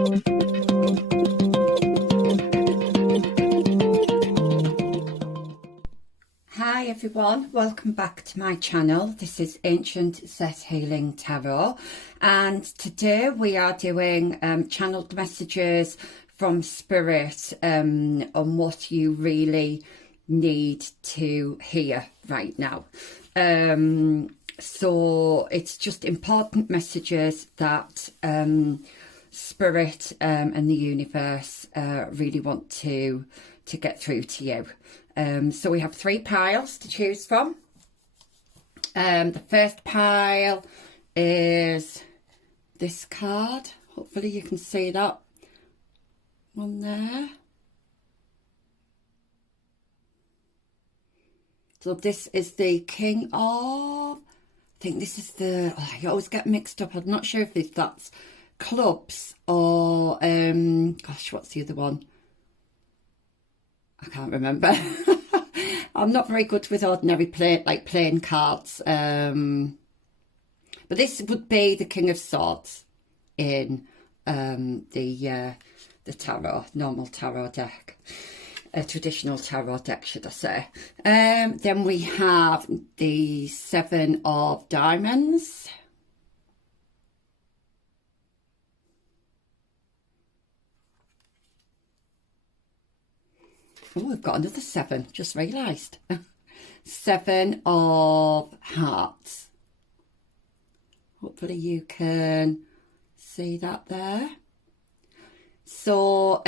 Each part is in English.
Hi everyone, welcome back to my channel. This is Ancient Set Healing Tarot, and today we are doing channeled messages from Spirit on what you really need to hear right now. So it's just important messages that Spirit and the universe really want to get through to you. So we have 3 piles to choose from. The first pile is this card. Hopefully you can see that one there. So this is the King of, I think this is the, I always get mixed up. I'm not sure if that's clubs or, gosh, what's the other one? I can't remember. I'm not very good with ordinary playing cards. But this would be the King of Swords in the tarot, normal tarot deck. A traditional tarot deck, should I say. Then we have the 7 of Diamonds. Oh, we've got another 7, just realised. 7 of Hearts. Hopefully you can see that there. So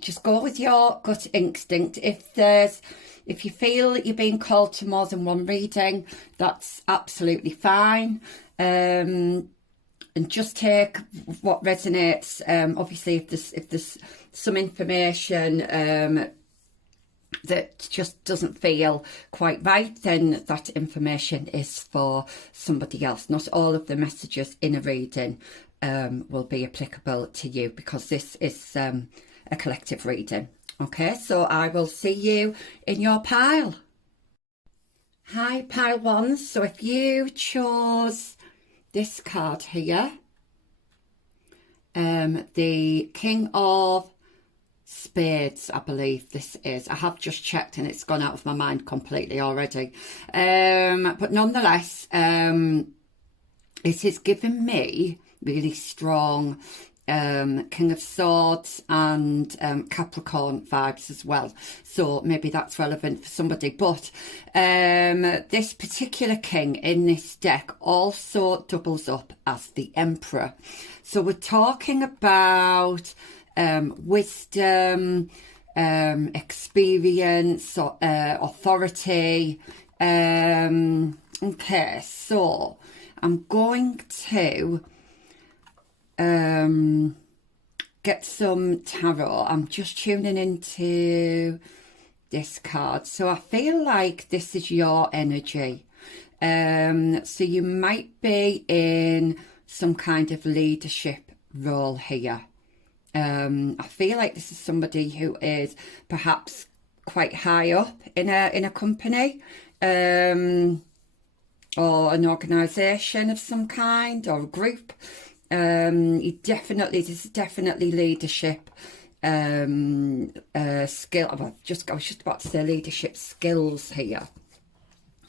just go with your gut instinct. If you feel that you're being called to more than one reading, that's absolutely fine. And just take what resonates. Obviously, if there's some information that just doesn't feel quite right, then that information is for somebody else. Not all of the messages in a reading will be applicable to you, because this is a collective reading. Okay, so I will see you in your pile. Hi, pile 1. So if you chose this card here, the King of Spades, I believe this is. I have just checked and it's gone out of my mind completely already. But nonetheless, it is giving me really strong King of Swords and Capricorn vibes as well, so maybe that's relevant for somebody. But this particular king in this deck also doubles up as the Emperor, so we're talking about wisdom, experience, authority. Okay, so I'm going to get some tarot. I'm just tuning into this card, so I feel like this is your energy. So you might be in some kind of leadership role here. I feel like this is somebody who is perhaps quite high up in a company, or an organisation of some kind, or a group. This is definitely leadership skill. I was just about to say leadership skills here.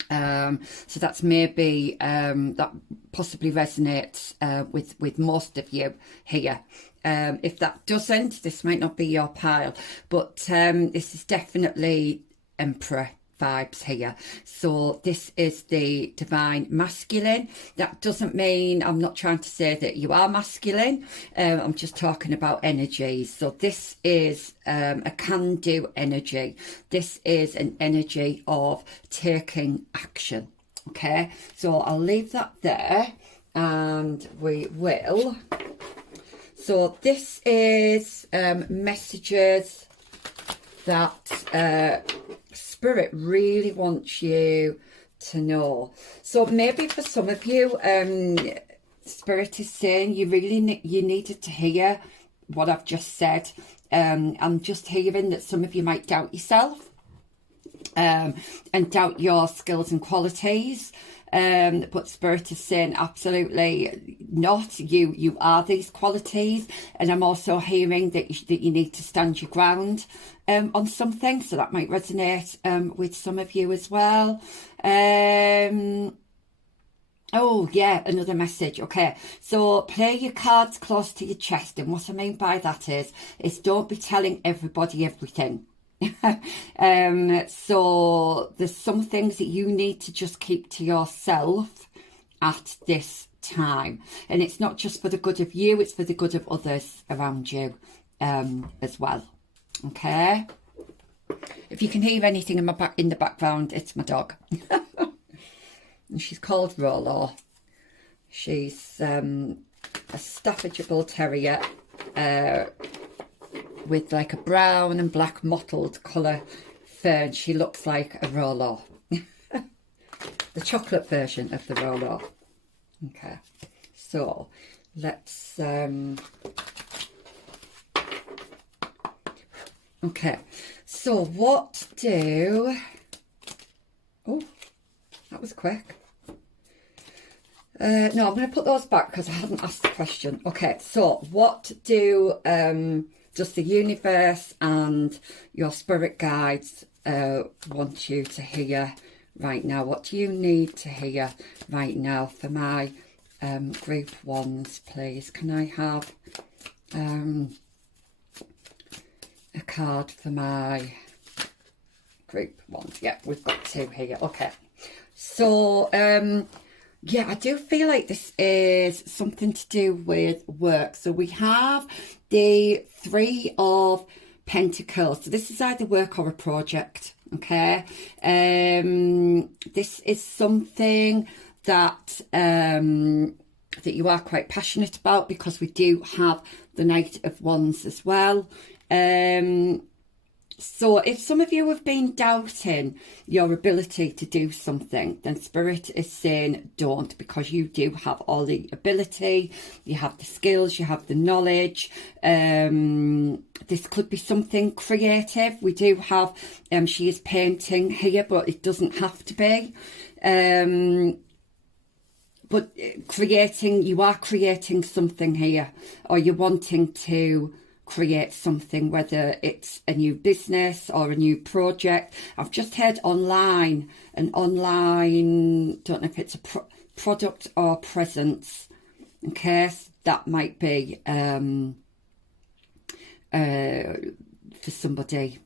So that's maybe that possibly resonates with most of you here. If that doesn't, this might not be your pile, but this is definitely Emperor vibes here. So this is the divine masculine. That doesn't mean, I'm not trying to say that you are masculine. I'm just talking about energies. So this is a can-do energy. This is an energy of taking action. Okay, so I'll leave that there and we will. So this is messages that Spirit really wants you to know. So maybe for some of you, Spirit is saying you really you needed to hear what I've just said. I'm just hearing that some of you might doubt yourself. and doubt your skills and qualities. But Spirit is saying absolutely not. You are these qualities, and I'm also hearing that you need to stand your ground on something. So that might resonate with some of you as well. Oh yeah, another message. Okay, so play your cards close to your chest, and what I mean by that is don't be telling everybody everything. So there's some things that you need to just keep to yourself at this time, and it's not just for the good of you, it's for the good of others around you as well. Okay, if you can hear anything in the background, it's my dog. And she's called Rolo. She's a Staffordshire Bull Terrier with like a brown and black mottled colour fur. And she looks like a Rolo. The chocolate version of the Rolo. Okay, so let's... okay, so what do... Oh, that was quick. No, I'm going to put those back because I hadn't asked the question. Okay, so what do does the universe and your spirit guides want you to hear right now? What do you need to hear right now for my group ones, please? Can I have a card for my group ones? Yeah, we've got two here. Okay, so yeah, I do feel like this is something to do with work. So we have the Three of Pentacles. So this is either work or a project, okay? This is something that that you are quite passionate about, because we do have the Knight of Wands as well. So if some of you have been doubting your ability to do something, then Spirit is saying don't, because you do have all the ability, you have the skills, you have the knowledge. This could be something creative. We do have, she is painting here, but it doesn't have to be. But you are creating something here, or you're wanting to create something, whether it's a new business or a new project. I've just heard online, don't know if it's a product or presence. Okay, so that might be for somebody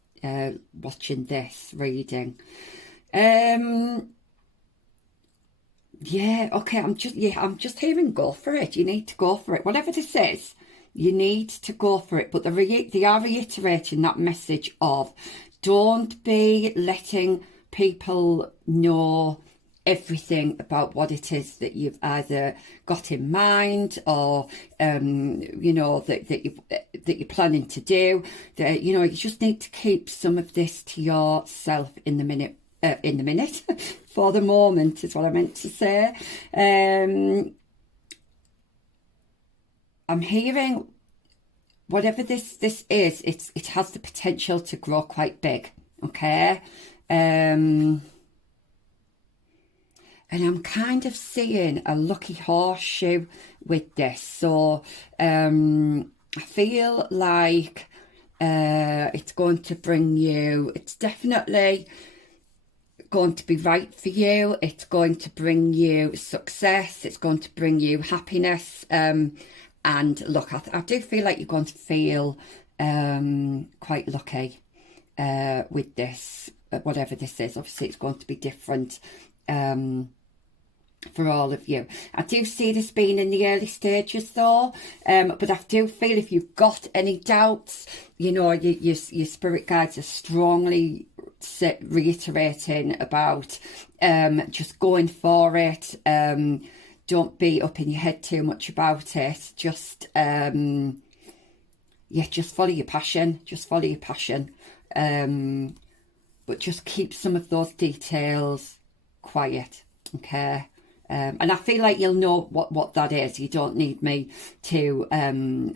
watching this reading. Yeah, okay, I'm just hearing go for it. You need to go for it. Whatever this is, you need to go for it. But they are reiterating that message of don't be letting people know everything about what it is that you've either got in mind, or you know, that you're planning to do. That, you know, you just need to keep some of this to yourself in the minute. For the moment is what I meant to say. I'm hearing whatever this is, it has the potential to grow quite big. Okay, and I'm kind of seeing a lucky horseshoe with this. So I feel like it's going to bring you, it's definitely going to be right for you. It's going to bring you success. It's going to bring you happiness. And look, I do feel like you're going to feel quite lucky with this, whatever this is. Obviously, it's going to be different for all of you. I do see this being in the early stages though, but I do feel if you've got any doubts, you know, your spirit guides are strongly reiterating about just going for it. Don't be up in your head too much about it. Just yeah, just follow your passion. Just follow your passion. But just keep some of those details quiet, okay? And I feel like you'll know what that is. You don't need me to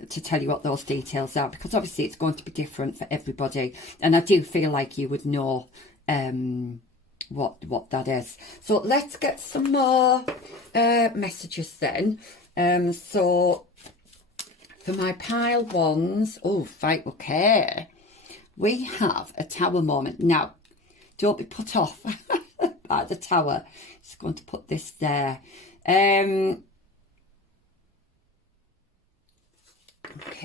tell you what those details are, because obviously it's going to be different for everybody. And I do feel like you would know what that is. So let's get some more messages then. So for my pile ones, oh, right, okay, we have a tower moment. Now, don't be put off by the tower. Just going to put this there. Okay,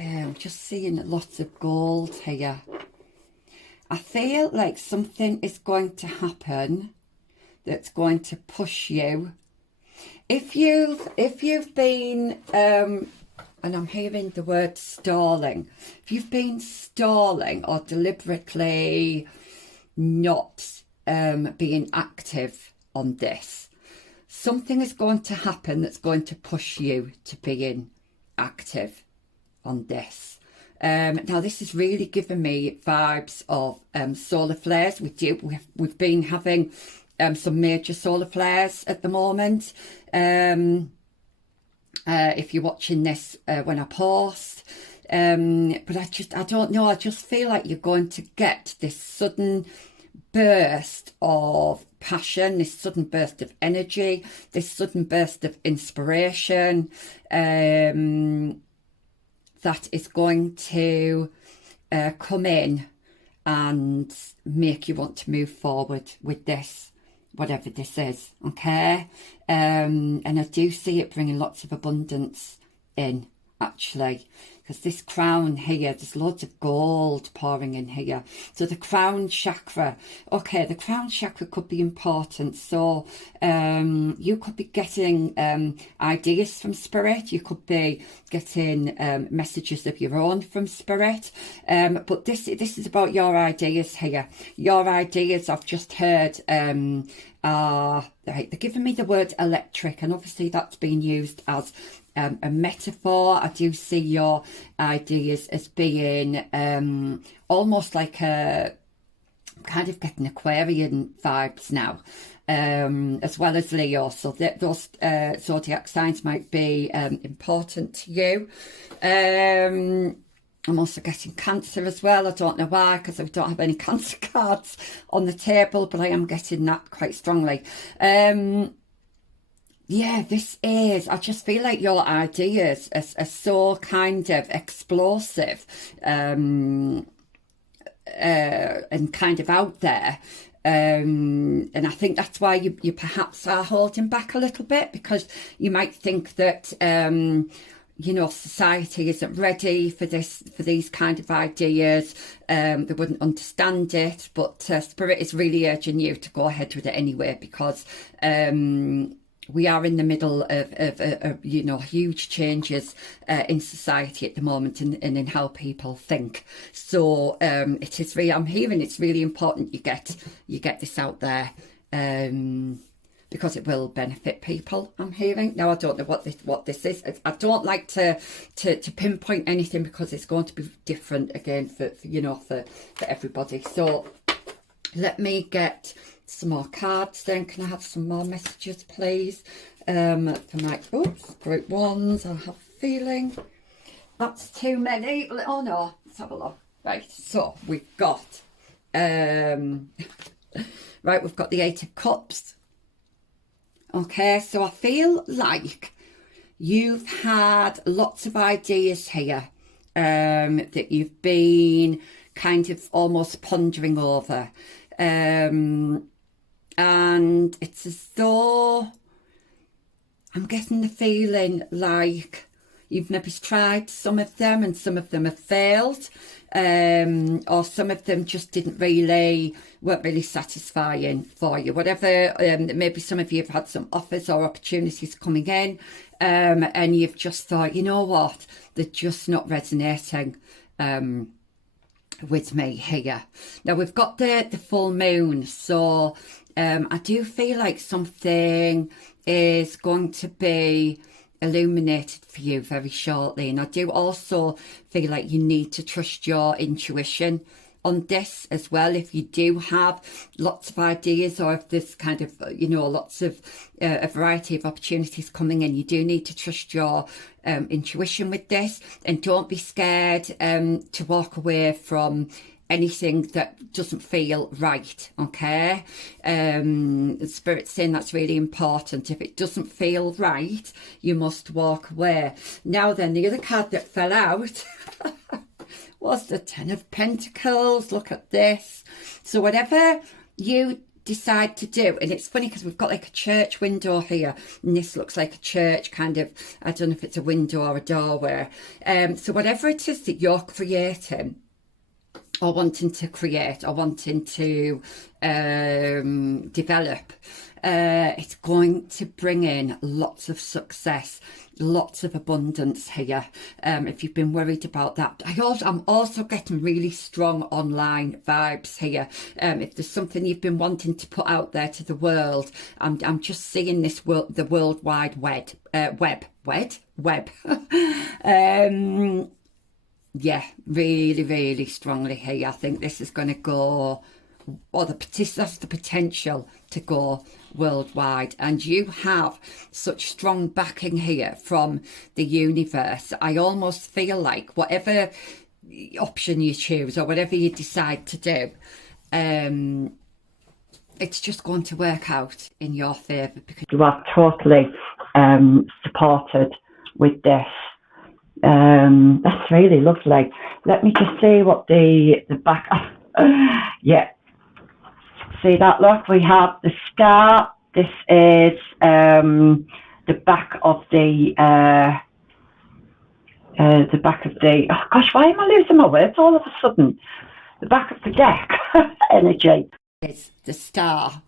I'm just seeing lots of gold here. I feel like something is going to happen that's going to push you. If you've been and I'm hearing the word stalling. If you've been stalling or deliberately not being active on this, something is going to happen that's going to push you to being active on this. Now this is really giving me vibes of solar flares. We've been having some major solar flares at the moment. If you're watching this when I post, but I don't know, I just feel like you're going to get this sudden burst of passion, this sudden burst of energy, this sudden burst of inspiration, that is going to come in and make you want to move forward with this, whatever this is, okay? And I do see it bringing lots of abundance in, actually, because this crown here, there's loads of gold pouring in here. So the crown chakra, okay, the crown chakra could be important. So you could be getting ideas from spirit. You could be getting messages of your own from spirit. But this is about your ideas here. Your ideas, I've just heard, they're giving me the word electric, and obviously that's being used as a metaphor. I do see your ideas as being almost like a kind of getting Aquarian vibes now, as well as Leo. So those zodiac signs might be important to you. I'm also getting Cancer as well. I don't know why, because I don't have any Cancer cards on the table, but I am getting that quite strongly. Yeah, this is, I just feel like your ideas are so kind of explosive and kind of out there. And I think that's why you perhaps are holding back a little bit, because you might think that, you know, society isn't ready for these kind of ideas. They wouldn't understand it, but Spirit is really urging you to go ahead with it anyway, because we are in the middle of you know, huge changes in society at the moment, and in how people think. So it is really, I'm hearing it's really important you get this out there, because it will benefit people, I'm hearing. Now, I don't know what this is. I don't like to pinpoint anything, because it's going to be different again for you know, for everybody. So let me get some more cards then. Can I have some more messages, please? For my group ones, I have a feeling that's too many. Oh no, let's have a look. Right, so we've got right, we've got the 8 of Cups. Okay, so I feel like you've had lots of ideas here that you've been kind of almost pondering over. And it's as though I'm getting the feeling like you've maybe tried some of them, and some of them have failed, or some of them just weren't really satisfying for you. Whatever, maybe some of you have had some offers or opportunities coming in, and you've just thought, you know what, they're just not resonating with me here. Now we've got the full moon, so I do feel like something is going to be illuminated for you very shortly, and I do also feel like you need to trust your intuition on this as well. If you do have lots of ideas, or if there's kind of, you know, lots of a variety of opportunities coming in, you do need to trust your intuition with this, and don't be scared to walk away from anything that doesn't feel right, okay? The Spirit's saying that's really important. If it doesn't feel right, you must walk away. Now then, the other card that fell out was the Ten of Pentacles. Look at this. So whatever you decide to do, and it's funny because we've got like a church window here, and this looks like a church kind of, I don't know if it's a window or a doorway. So whatever it is that you're creating, or wanting to create, or wanting to develop, it's going to bring in lots of success, lots of abundance here. If you've been worried about that, I'm also getting really strong online vibes here. If there's something you've been wanting to put out there to the world, I'm just seeing this the World Wide Web. Yeah, really, really strongly here. I think this is going to go, or that's the potential to go worldwide. And you have such strong backing here from the universe. I almost feel like whatever option you choose or whatever you decide to do, it's just going to work out in your favour, because you are totally supported with this. That's really lovely. Let me just see what the back. Yeah, see that? Look, we have the star. This is the back of the oh gosh, why am I losing my words all of a sudden? The back of the deck energy. It's the star.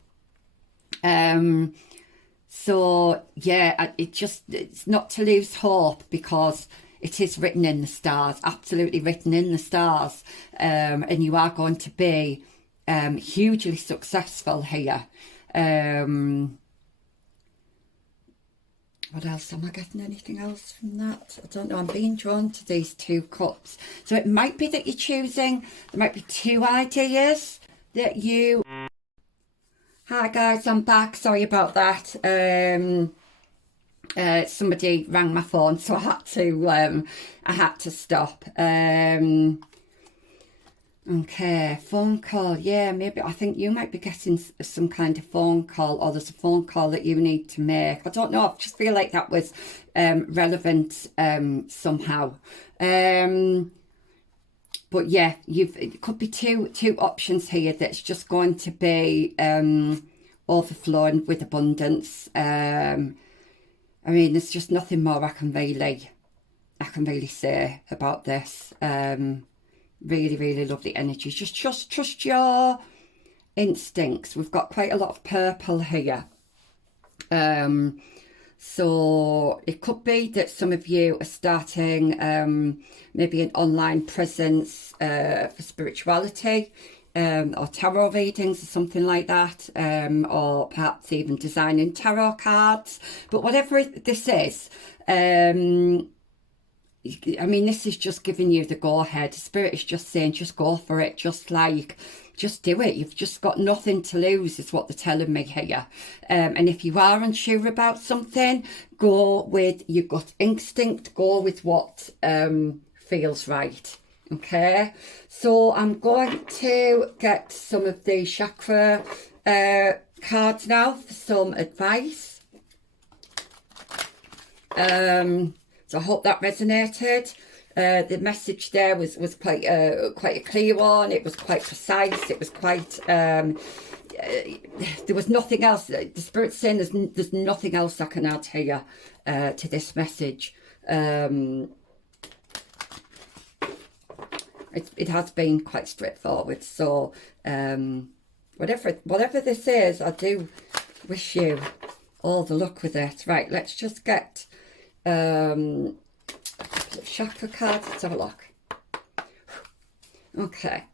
So yeah, it's not to lose hope, because it is written in the stars, absolutely written in the stars, and you are going to be hugely successful here. What else? Am I getting anything else from that? I don't know. I'm being drawn to these two cups. So it might be that you're choosing, there might be two ideas that you... Hi guys, I'm back. Sorry about that. Somebody rang my phone, so I had to stop. Okay, phone call. Yeah, maybe I think you might be getting some kind of phone call, or there's a phone call that you need to make. I don't know. I just feel like that was relevant somehow. But yeah, it could be two options here that's just going to be overflowing with abundance. I mean, there's just nothing more I can really say about this. Really, really lovely energy. Just trust your instincts. We've got quite a lot of purple here. So it could be that some of you are starting maybe an online presence for spirituality, or tarot readings or something like that, or perhaps even designing tarot cards. But whatever this is, I mean, this is just giving you the go-ahead. Spirit is just saying, just go for it. Just do it. You've just got nothing to lose, is what they're telling me here. And if you are unsure about something, go with your gut instinct. Go with what feels right. Okay? So I'm going to get some of the chakra cards now for some advice. So I hope that resonated. The message there was quite a clear one. It was quite precise. It was quite. There was nothing else. The Spirit's saying there's nothing else I can add here to this message. It has been quite straightforward. So whatever this is, I do wish you all the luck with it. Right, let's just get chakra cards. Let's have a look. Okay,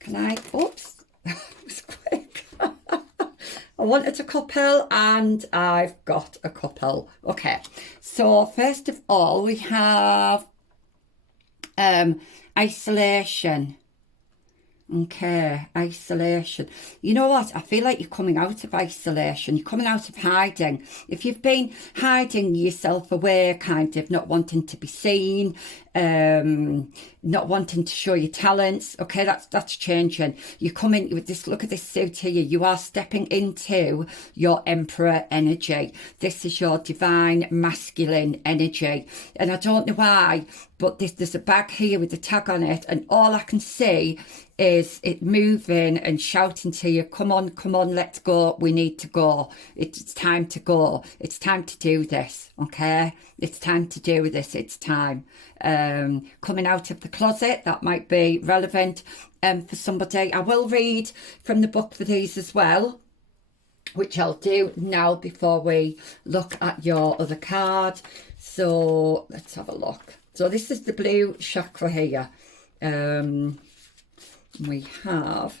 can I? Oops, that was quick. I wanted a couple and I've got a couple. Okay, so first of all we have isolation. Okay, isolation. You know what? I feel like you're coming out of isolation. You're coming out of hiding. If you've been hiding yourself away, kind of not wanting to be seen, not wanting to show your talents. Okay, that's changing. You come in with this, look at this suit here. You are stepping into your emperor energy. This is your divine masculine energy. And I don't know why, but there's a bag here with the tag on it, and all I can see is it moving and shouting to you, come on, let's go, we need to go, it's time to go, it's time to do this, okay, it's time to do this, it's time. Coming out of the closet, that might be relevant for somebody. I will read from the book for these as well, which I'll do now before we look at your other card. So let's have a look. So this is the blue chakra here. We have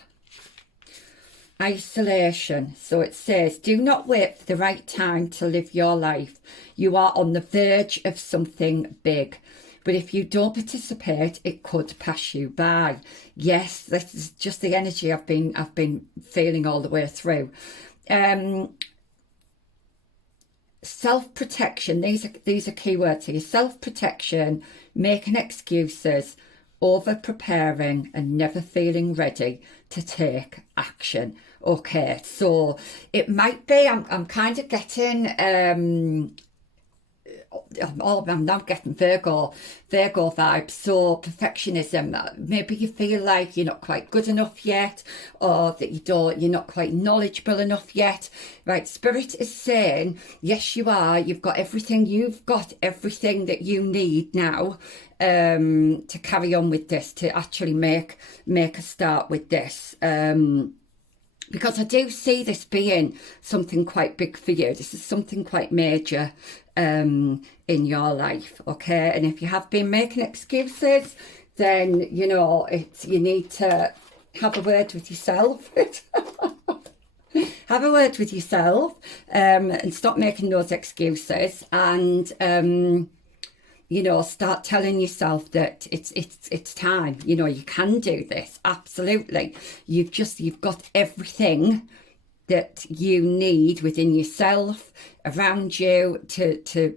isolation. So it says, do not wait for the right time to live your life. You are on the verge of something big. But if you don't participate, it could pass you by. Yes, this is just the energy I've been feeling all the way through. Self-protection, these are key words here. Self-protection, making excuses, over-preparing and never feeling ready to take action. Okay, so it might be, I'm kind of getting, I'm now getting Virgo vibes. So perfectionism, maybe you feel like you're not quite good enough yet, or that you're not quite knowledgeable enough yet. Right, Spirit is saying, yes, you are. You've got everything that you need now to carry on with this, to actually make a start with this. Because I do see this being something quite big for you. This is something quite major in your life, okay? And if you have been making excuses, then, you know, you need to have a word with yourself. Have a word with yourself and stop making those excuses, and you know, start telling yourself that it's time. You know, you can do this, absolutely. You've got everything that you need within yourself, around you, to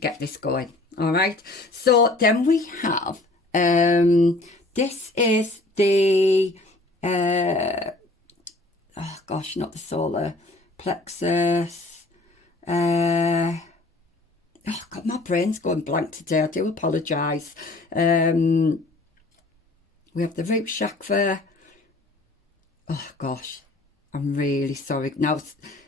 get this going. All right, so then we have this is the oh gosh, not the solar plexus. Oh God, my brain's going blank today. I do apologise. We have the root chakra. Oh gosh, I'm really sorry. Now,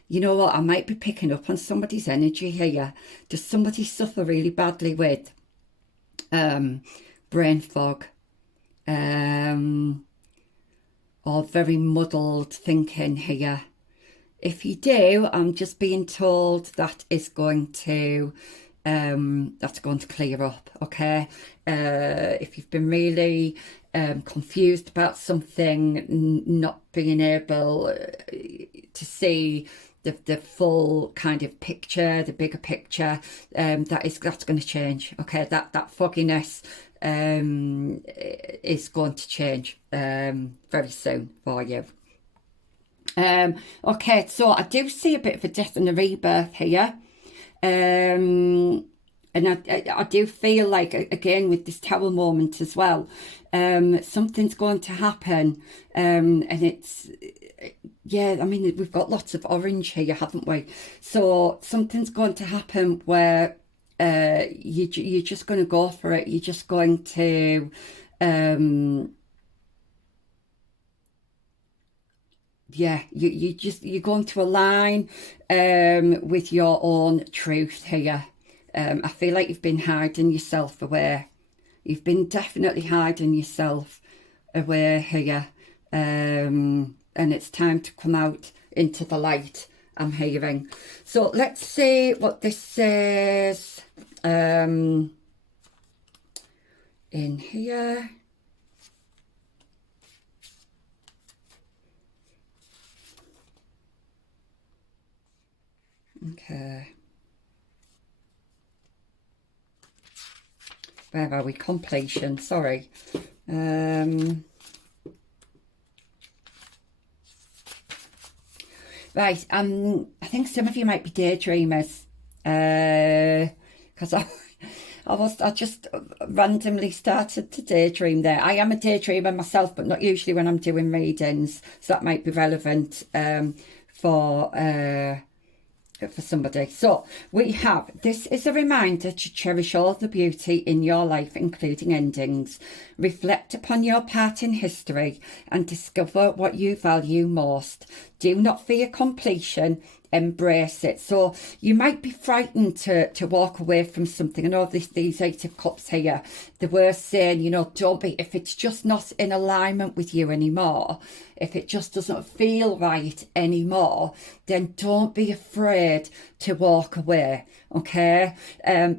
you know what? I might be picking up on somebody's energy here. Does somebody suffer really badly with brain fog? Or very muddled thinking here? If you do, I'm just being told that is going to that's going to clear up, okay? If you've been really confused about something, not being able to see the full kind of picture, the bigger picture, that's going to change, okay? That fogginess is going to change very soon for you. Okay, so I do see a bit of a death and a rebirth here. And I do feel like, again, with this tower moment as well, something's going to happen. And it's, yeah, I mean, we've got lots of orange here, haven't we? So something's going to happen where you're just going to go for it. You're just going to yeah, you're going to align with your own truth here. I feel like you've been hiding yourself away. You've been definitely hiding yourself away here. And it's time to come out into the light, I'm hearing. So let's see what this says in here. Okay. Where are we? Completion. Sorry. Right. I think some of you might be daydreamers. Because I just randomly started to daydream there. I am a daydreamer myself, but not usually when I'm doing readings, so that might be relevant for somebody. So we have, this is a reminder to cherish all the beauty in your life, including endings. Reflect upon your part in history and discover what you value most. Do not fear completion, embrace it. So you might be frightened to walk away from something. I know these Eight of Cups here, they were saying, you know, don't be, if it's just not in alignment with you anymore, if it just doesn't feel right anymore, then don't be afraid to walk away, okay?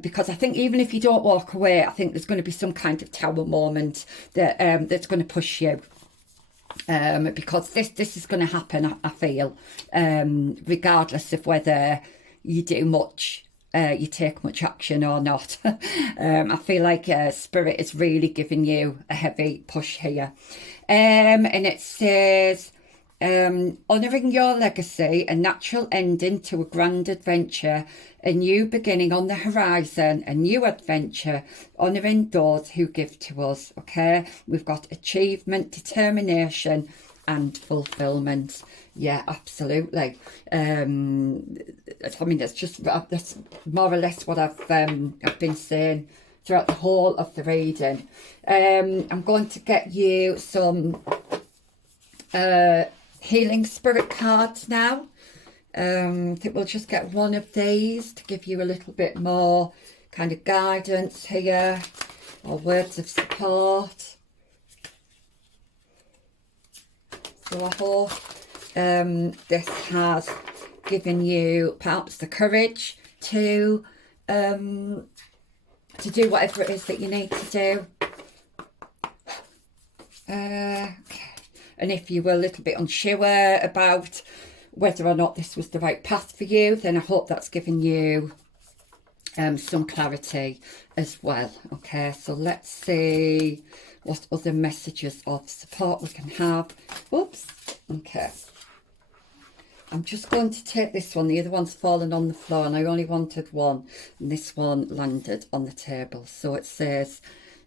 Because I think even if you don't walk away, I think there's going to be some kind of tower moment that that's going to push you. Because this is going to happen, I feel, regardless of whether you do much, you take much action or not. I feel like Spirit is really giving you a heavy push here. And it says, honouring your legacy, a natural ending to a grand adventure, a new beginning on the horizon, a new adventure, honouring those who give to us, okay? We've got achievement, determination and fulfilment. Yeah, absolutely. I mean, that's more or less what I've been saying throughout the whole of the reading. I'm going to get you some healing spirit cards now. I think we'll just get one of these to give you a little bit more kind of guidance here, or words of support. So I hope this has given you perhaps the courage to do whatever it is that you need to do. Okay. And if you were a little bit unsure about whether or not this was the right path for you, then I hope that's given you some clarity as well. Okay, so let's see what other messages of support we can have. Oops. Okay. I'm just going to take this one. The other one's fallen on the floor and I only wanted one. And this one landed on the table. So it says,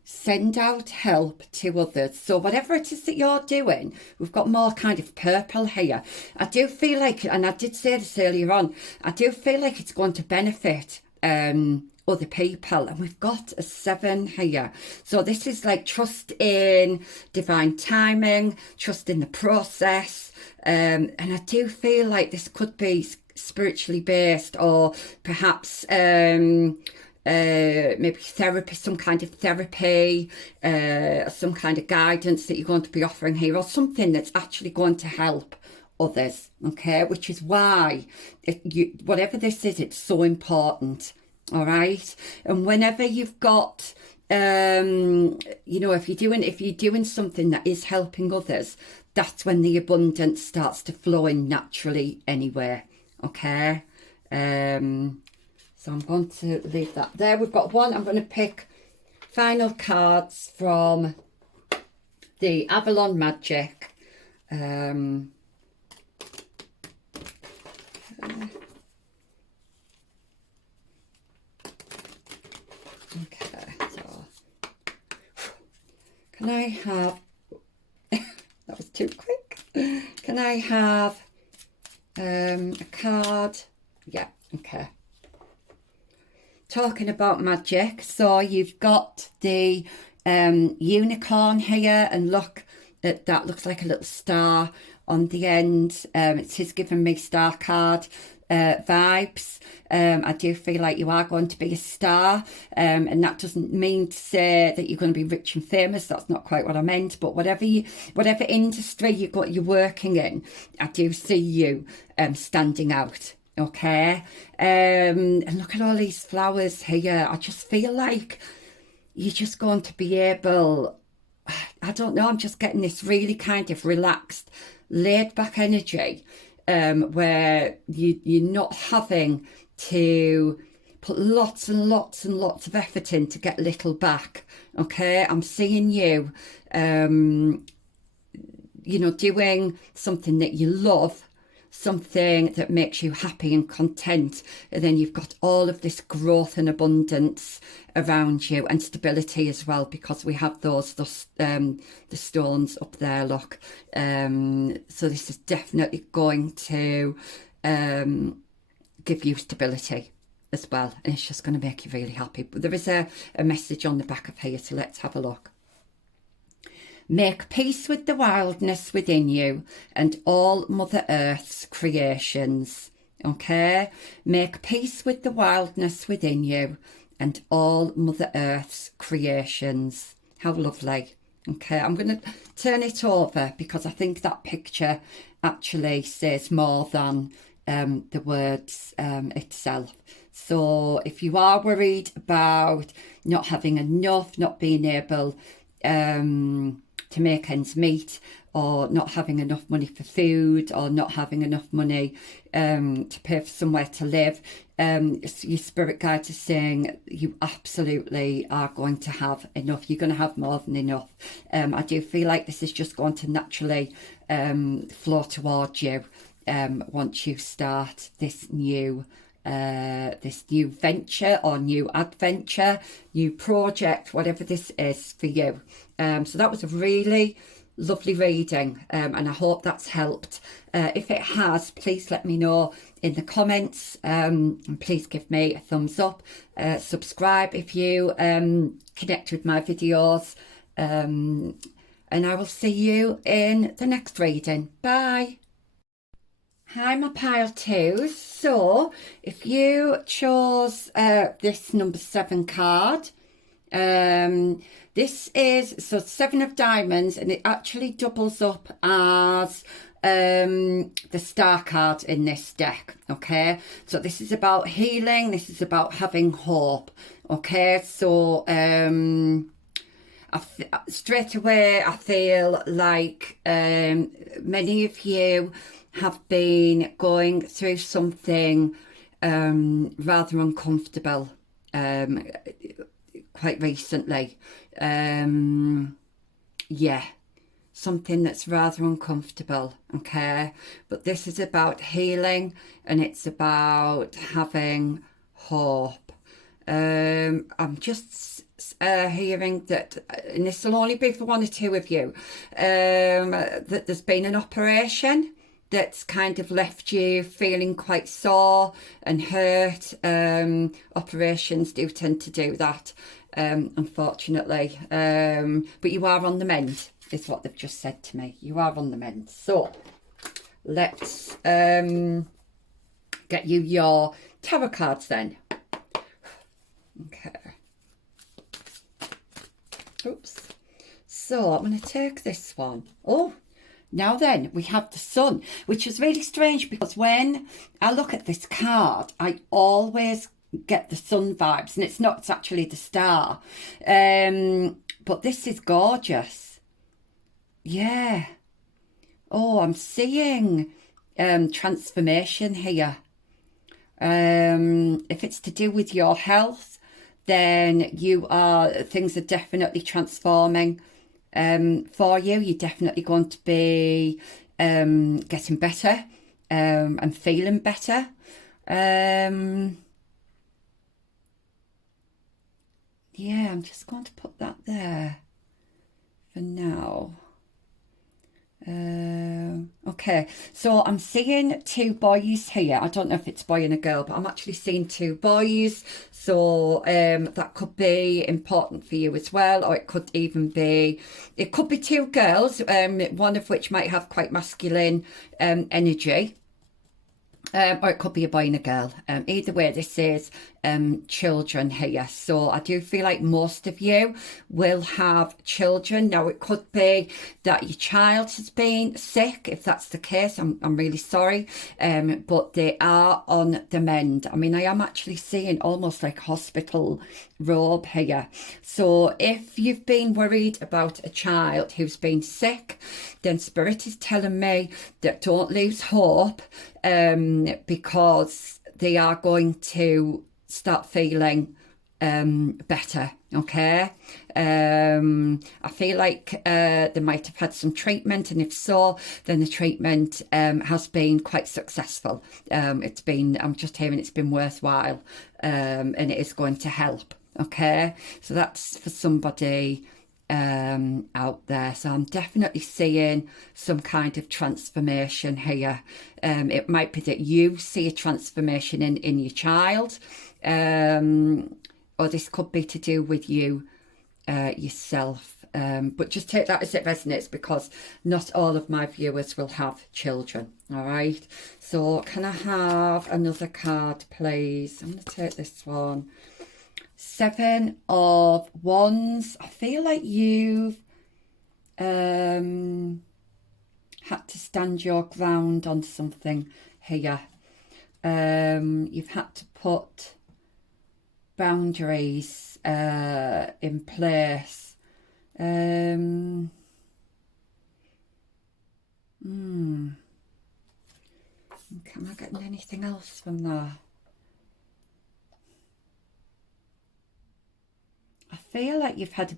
send out help to others. So whatever it is that you're doing, we've got more kind of purple here. I do feel like, and I did say this earlier on, I do feel like it's going to benefit other people. And we've got a 7 here. So this is like trust in divine timing, trust in the process. And I do feel like this could be spiritually based, or perhaps maybe therapy, some kind of therapy, some kind of guidance that you're going to be offering here, or something that's actually going to help others, okay? Which is why, whatever this is, it's so important, all right? And whenever you've got, you know, if you're doing something that is helping others, that's when the abundance starts to flow in naturally anyway, okay? So I'm going to leave that there. We've got one. I'm going to pick final cards from the Avalon Magic. Okay, so can I have, that was too quick. Can I have a card? Yeah, okay. Talking about magic, so you've got the unicorn here, and look at that, looks like a little star on the end. It is giving me star card vibes. I do feel like you are going to be a star, and that doesn't mean to say that you're going to be rich and famous. That's not quite what I meant, but whatever industry you're working in, I do see you standing out. Okay, and look at all these flowers here. I just feel like you're just going to be able, I don't know, I'm just getting this really kind of relaxed, laid back energy, where you're not having to put lots and lots and lots of effort in to get little back. Okay, I'm seeing you, you know, doing something that you love, something that makes you happy and content, and then you've got all of this growth and abundance around you, and stability as well, because we have the stones up there, look. So this is definitely going to give you stability as well, and it's just going to make you really happy. But there is a message on the back of here, so let's have a look. Make peace with the wildness within you and all Mother Earth's creations. Okay? Make peace with the wildness within you and all Mother Earth's creations. How lovely. Okay, I'm going to turn it over because I think that picture actually says more than the words itself. So if you are worried about not having enough, not being able to make ends meet, or not having enough money for food, or not having enough money to pay for somewhere to live, your spirit guides are saying you absolutely are going to have enough. You're going to have more than enough. I do feel like this is just going to naturally flow towards you once you start this new venture or new adventure, new project, whatever this is for you. So that was a really lovely reading, and I hope that's helped. If it has, please let me know in the comments, and please give me a thumbs up. Subscribe if you connect with my videos, and I will see you in the next reading. Bye. Hi, my pile twos. So if you chose this number 7 card, this is so 7 of diamonds, and it actually doubles up as the star card in this deck. Okay, so this is about healing, this is about having hope. Okay, so straight away I feel like many of you have been going through something rather uncomfortable quite recently. Yeah, something that's rather uncomfortable. Okay, but this is about healing, and it's about having hope. I'm just hearing that, and this will only be for 1 or 2 of you, that there's been an operation that's kind of left you feeling quite sore and hurt. Operations do tend to do that, unfortunately. But you are on the mend, is what they've just said to me. You are on the mend. So let's get you your tarot cards then. Okay. Oops. So I'm going to take this one. Oh, now then, we have the sun, which is really strange because when I look at this card, I always get the sun vibes, and it's not, it's actually the star. But this is gorgeous. Yeah. Oh, I'm seeing transformation here. If it's to do with your health, then things are definitely transforming. For you, you're definitely going to be getting better and feeling better. Yeah, I'm just going to put that there for now. Okay, so I'm seeing 2 boys here. I don't know if it's a boy and a girl, but I'm actually seeing 2 boys. So that could be important for you as well, or it could even be, it could be 2 girls, one of which might have quite masculine energy. Or it could be a boy and a girl. Either way, this is children here. So I do feel like most of you will have children. Now, it could be that your child has been sick. If that's the case, I'm really sorry. But they are on the mend. I mean, I am actually seeing almost like hospital robe here. So if you've been worried about a child who's been sick, then Spirit is telling me that don't lose hope, because they are going to start feeling better. Okay. I feel like they might have had some treatment, and if so, then the treatment has been quite successful. It's been, I'm just hearing it's been worthwhile, and it is going to help. Okay, so that's for somebody out there. So I'm definitely seeing some kind of transformation here. It might be that you see a transformation in your child, or this could be to do with you yourself. But just take that as it resonates, because not all of my viewers will have children. All right, so can I have another card, please? I'm going to take this one. 7 of Wands. I feel like you've had to stand your ground on something here. You've had to put boundaries in place. Am I getting anything else from there? I feel like you've had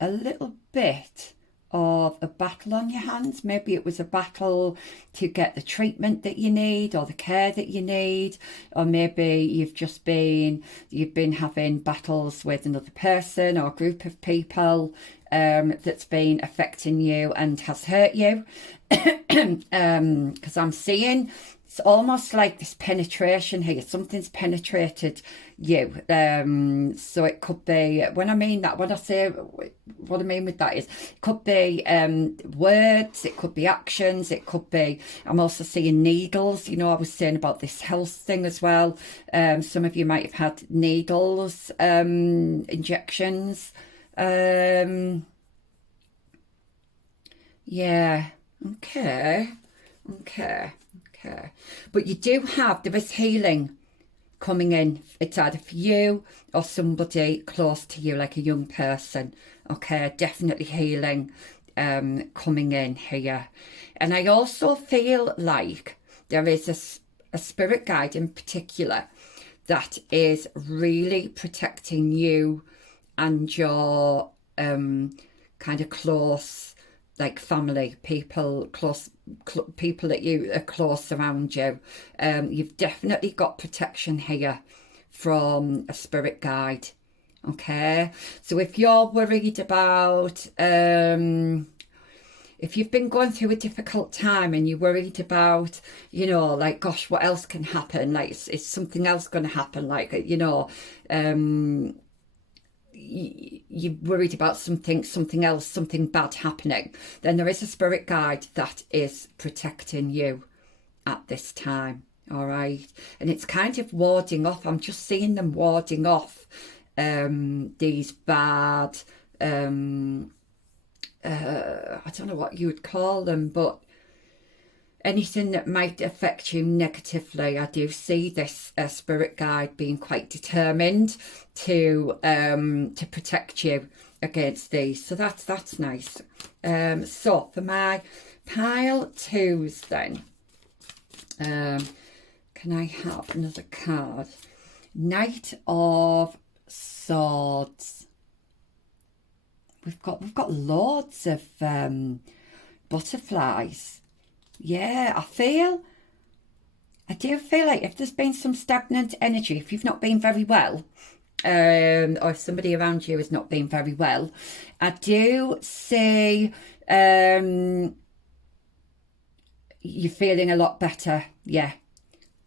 a little bit of a battle on your hands. Maybe it was a battle to get the treatment that you need or the care that you need, or maybe you've been having battles with another person or group of people that's been affecting you and has hurt you. Because I'm seeing it's almost like this penetration here. Something's penetrated you. So it could be, when I mean that, when I say what I mean with that is, it could be words, it could be actions, it could be, I'm also seeing needles. You know, I was saying about this health thing as well. Some of you might have had needles, injections. Yeah. Okay. But you do have, there is healing coming in. It's either for you or somebody close to you, like a young person. Okay, definitely healing coming in here. And I also feel like there is a spirit guide in particular that is really protecting you and your kind of close, like family, people people that you are close around you. You've definitely got protection here from a spirit guide. Okay, so if you're worried about if you've been going through a difficult time and you're worried about, you know, like, gosh, what else can happen, like, is something else going to happen, like, you know, you're worried about something else, something bad happening, then there is a spirit guide that is protecting you at this time. All right, and it's kind of warding off, I'm just seeing them warding off these bad I don't know what you would call them, but anything that might affect you negatively. I do see this spirit guide being quite determined to protect you against these. So that's nice. So for my pile 2s then, can I have another card? Knight of Swords. We've got loads of butterflies. Yeah, I do feel like if there's been some stagnant energy, if you've not been very well, or if somebody around you has not been very well, I do see you're feeling a lot better. Yeah,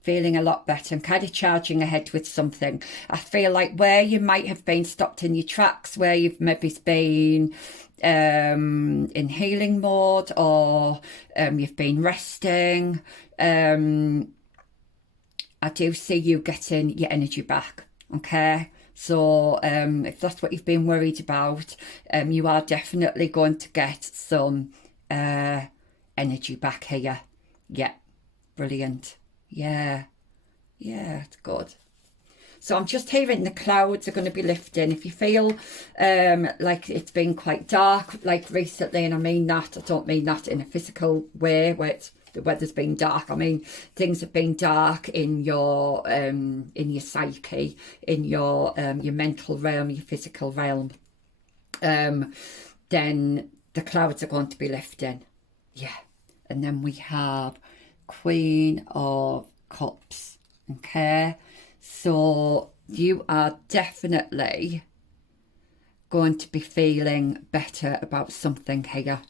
feeling a lot better. I'm kind of charging ahead with something. I feel like where you might have been stopped in your tracks, where you've maybe been in healing mode, or you've been resting, I do see you getting your energy back. Okay, so if that's what you've been worried about, you are definitely going to get some energy back here. Yeah, brilliant. Yeah, it's good. So I'm just hearing the clouds are going to be lifting. If you feel like it's been quite dark, like recently, and I mean that, I don't mean that in a physical way where the weather's been dark. I mean things have been dark in your psyche, in your mental realm, your physical realm. Then the clouds are going to be lifting. Yeah. And then we have Queen of Cups. Okay. So you are definitely going to be feeling better about something here.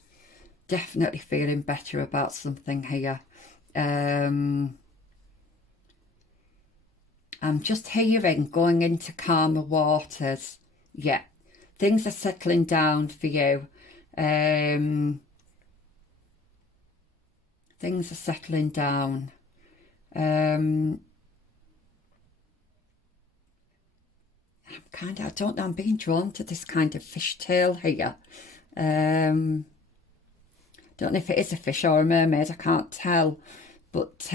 Definitely feeling better about something here. I'm just hearing going into calmer waters. Yeah. Things are settling down for you. Things are settling down. I don't know, I'm being drawn to this kind of fishtail here. Don't know if it is a fish or a mermaid, I can't tell. But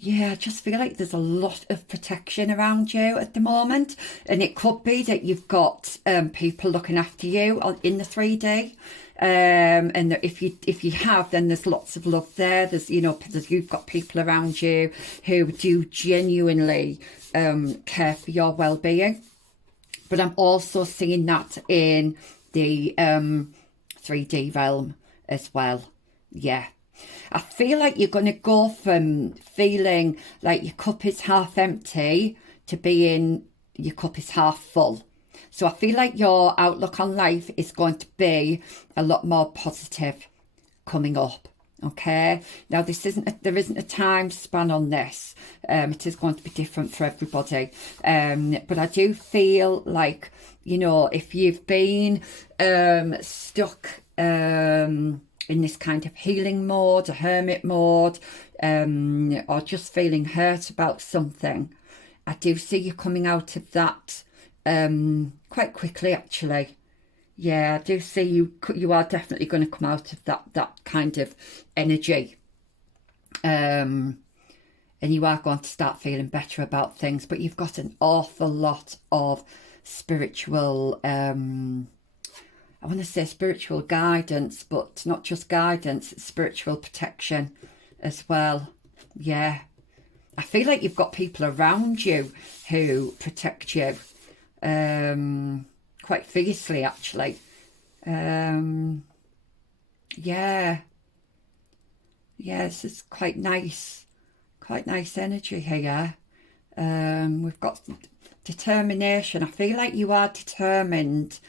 yeah, I just feel like there's a lot of protection around you at the moment. And it could be that you've got people looking after you in the 3D. And if you have, then there's lots of love there. There's, you've got people around you who do genuinely care for your well-being. But I'm also seeing that in the 3D realm as well. Yeah. I feel like you're going to go from feeling like your cup is half empty to being your cup is half full. So I feel like your outlook on life is going to be a lot more positive coming up. Okay. Now there isn't a time span on this. It is going to be different for everybody. But I do feel like, if you've been stuck in this kind of healing mode, a hermit mode, or just feeling hurt about something, I do see you coming out of that quite quickly, actually. Yeah, I do see you are definitely going to come out of that kind of energy. And you are going to start feeling better about things, but you've got an awful lot of spiritual I want to say spiritual guidance, but not just guidance, it's spiritual protection as well. Yeah. I feel like you've got people around you who protect you quite fiercely, actually. Yeah. Yeah, this is quite nice energy here. We've got determination. I feel like you are determined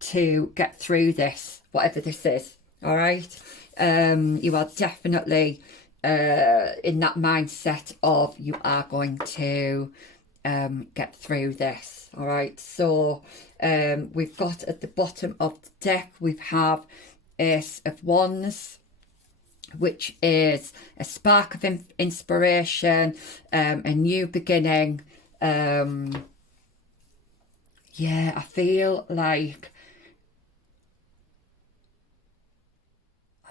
to get through this, whatever this is. All right. You are definitely in that mindset of you are going to get through this. All right. So we've got at the bottom of the deck, we have Ace of Wands, which is a spark of inspiration, a new beginning. Yeah, I feel like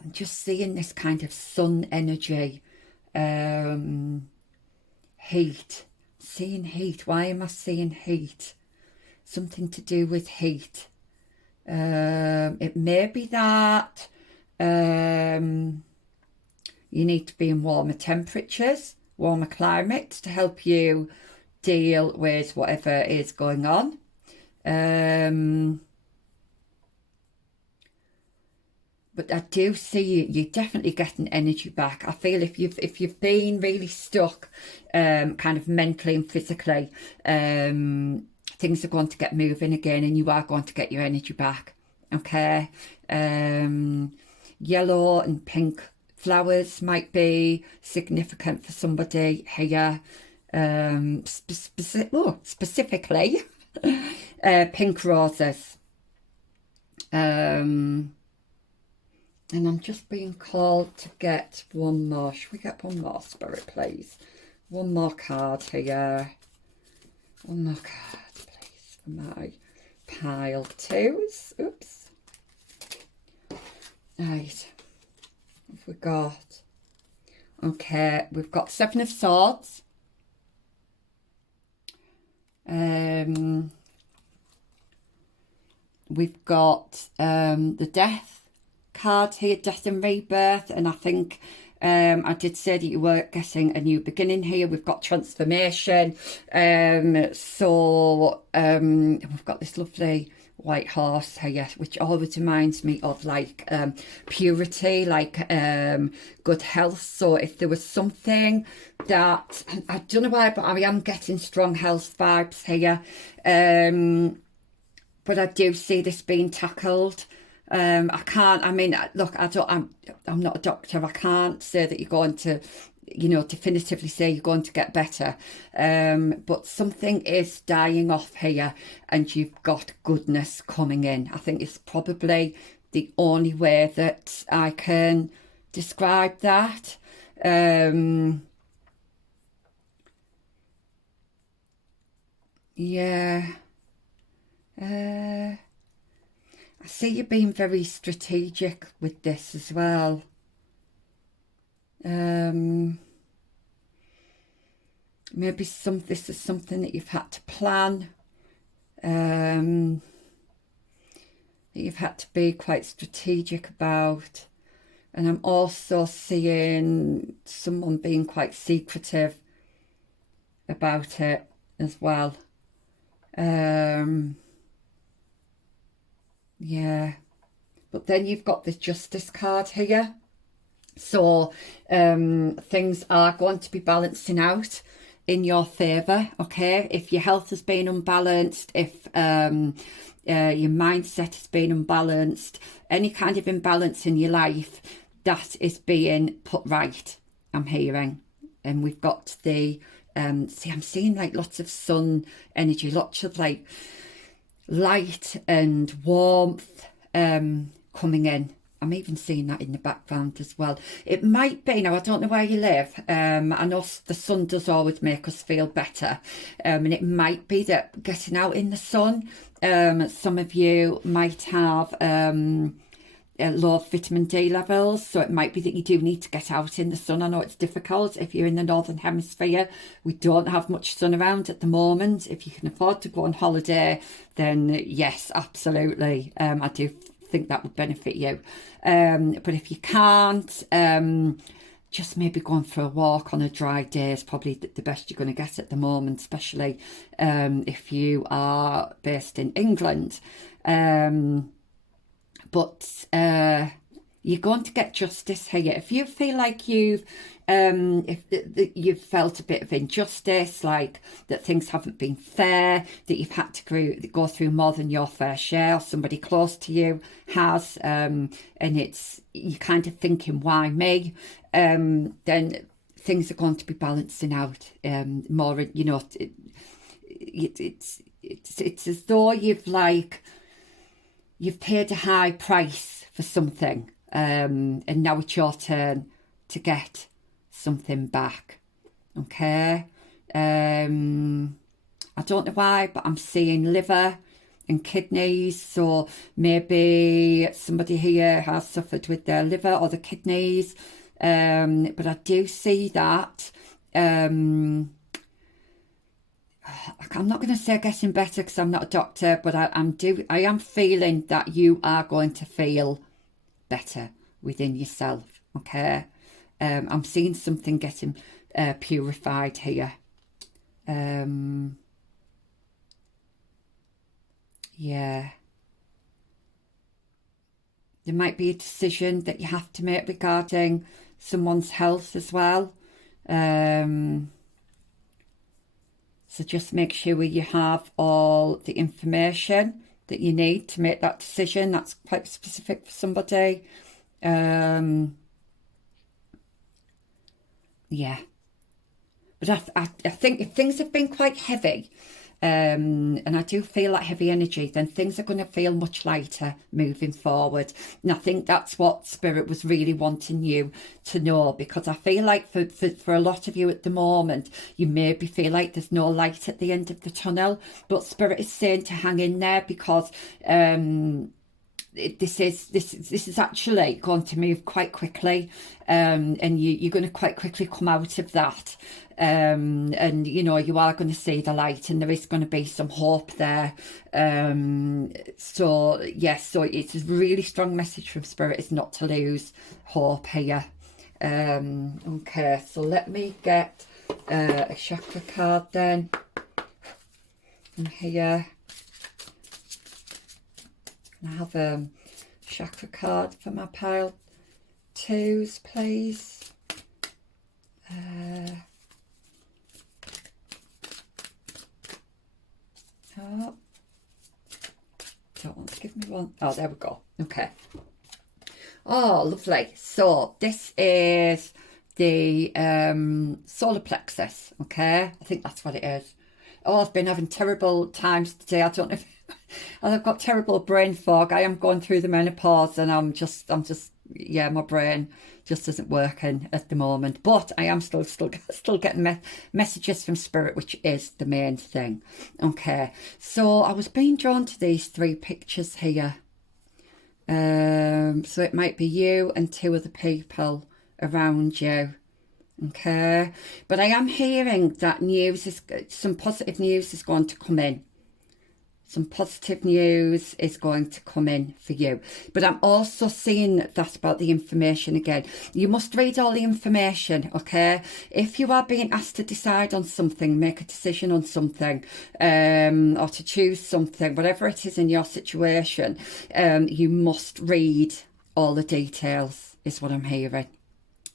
I'm just seeing this kind of sun energy, heat, seeing heat. Why am I seeing heat? Something to do with heat. It may be that you need to be in warmer temperatures, warmer climates to help you deal with whatever is going on. But I do see you definitely getting energy back. I feel if you've been really stuck, kind of mentally and physically, things are going to get moving again, and you are going to get your energy back. Okay. Yellow and pink flowers might be significant for somebody here. Specifically, pink roses. And I'm just being called to get one more. Should we get one more, Spirit, please? One more card here. One more card, please, for my pile of twos. Oops. Right. What have we got? Okay, we've got Seven of Swords. We've got the death card here, death and rebirth, and I think I did say that you were getting a new beginning here. We've got transformation. So we've got this lovely white horse here, which always reminds me of like purity, like good health. So if there was something that, I don't know why, but I am getting strong health vibes here. But I do see this being tackled. I can't, I mean, look, I'm not a doctor. I can't say that you're going to, you know, definitively say you're going to get better. But something is dying off here and you've got goodness coming in. I think it's probably the only way that I can describe that. Yeah. I see you being very strategic with this as well. Maybe this is something that you've had to plan. That you've had to be quite strategic about. And I'm also seeing someone being quite secretive about it as well. Yeah, but then you've got this justice card here. So things are going to be balancing out in your favour, okay? If your health has been unbalanced, if your mindset has been unbalanced, any kind of imbalance in your life, that is being put right, I'm hearing. And we've got the, see, I'm seeing like lots of sun energy, lots of like light and warmth coming in. I'm even seeing that in the background as well. It might be, now I don't know where you live, I know the sun does always make us feel better, and it might be that getting out in the sun, some of you might have low vitamin D levels, so it might be that you do need to get out in the sun. I know it's difficult if you're in the northern hemisphere. We don't have much sun around at the moment. If you can afford to go on holiday, then yes, absolutely, I do think that would benefit you. But if you can't, just maybe going for a walk on a dry day is probably the best you're going to get at the moment, especially if you are based in England. But you're going to get justice here. If you feel like you've felt a bit of injustice, like that things haven't been fair, that you've had to go through more than your fair share, or somebody close to you has, and you're kind of thinking, why me? Then things are going to be balancing out more. You know, it's as though you've paid a high price for something, and now it's your turn to get something back, okay? I don't know why, but I'm seeing liver and kidneys, so maybe somebody here has suffered with their liver or the kidneys, but I do see that I'm not going to say getting better because I'm not a doctor, but I am feeling that you are going to feel better within yourself, okay? I'm seeing something getting purified here. Yeah. There might be a decision that you have to make regarding someone's health as well. So just make sure you have all the information that you need to make that decision. That's quite specific for somebody. Yeah. But I think if things have been quite heavy, and I do feel that heavy energy, then things are going to feel much lighter moving forward. And I think that's what Spirit was really wanting you to know, because I feel like for a lot of you at the moment, you maybe feel like there's no light at the end of the tunnel, but Spirit is saying to hang in there, because this is actually going to move quite quickly, and you're going to quite quickly come out of that, and you know, you are going to see the light, and there is going to be some hope there. So yes, so it's a really strong message from Spirit, is not to lose hope here. Okay, so let me get a chakra card then. And here I have a chakra card for my pile twos, please. Oh, don't want to give me one. Oh, there we go. Okay. Oh, lovely. So this is the solar plexus. Okay, I think that's what it is. Oh, I've been having terrible times today. I don't know if I've got terrible brain fog. I am going through the menopause, and I'm just, yeah, my brain just isn't working at the moment. But I am still getting messages from Spirit, which is the main thing. Okay, so I was being drawn to these three pictures here. So it might be you and two other people around you. Okay, but I am hearing that some positive news is going to come in. Some positive news is going to come in for you. But I'm also seeing that about the information again. You must read all the information, okay? If you are being asked to decide on something, make a decision on something, or to choose something, whatever it is in your situation, you must read all the details, is what I'm hearing.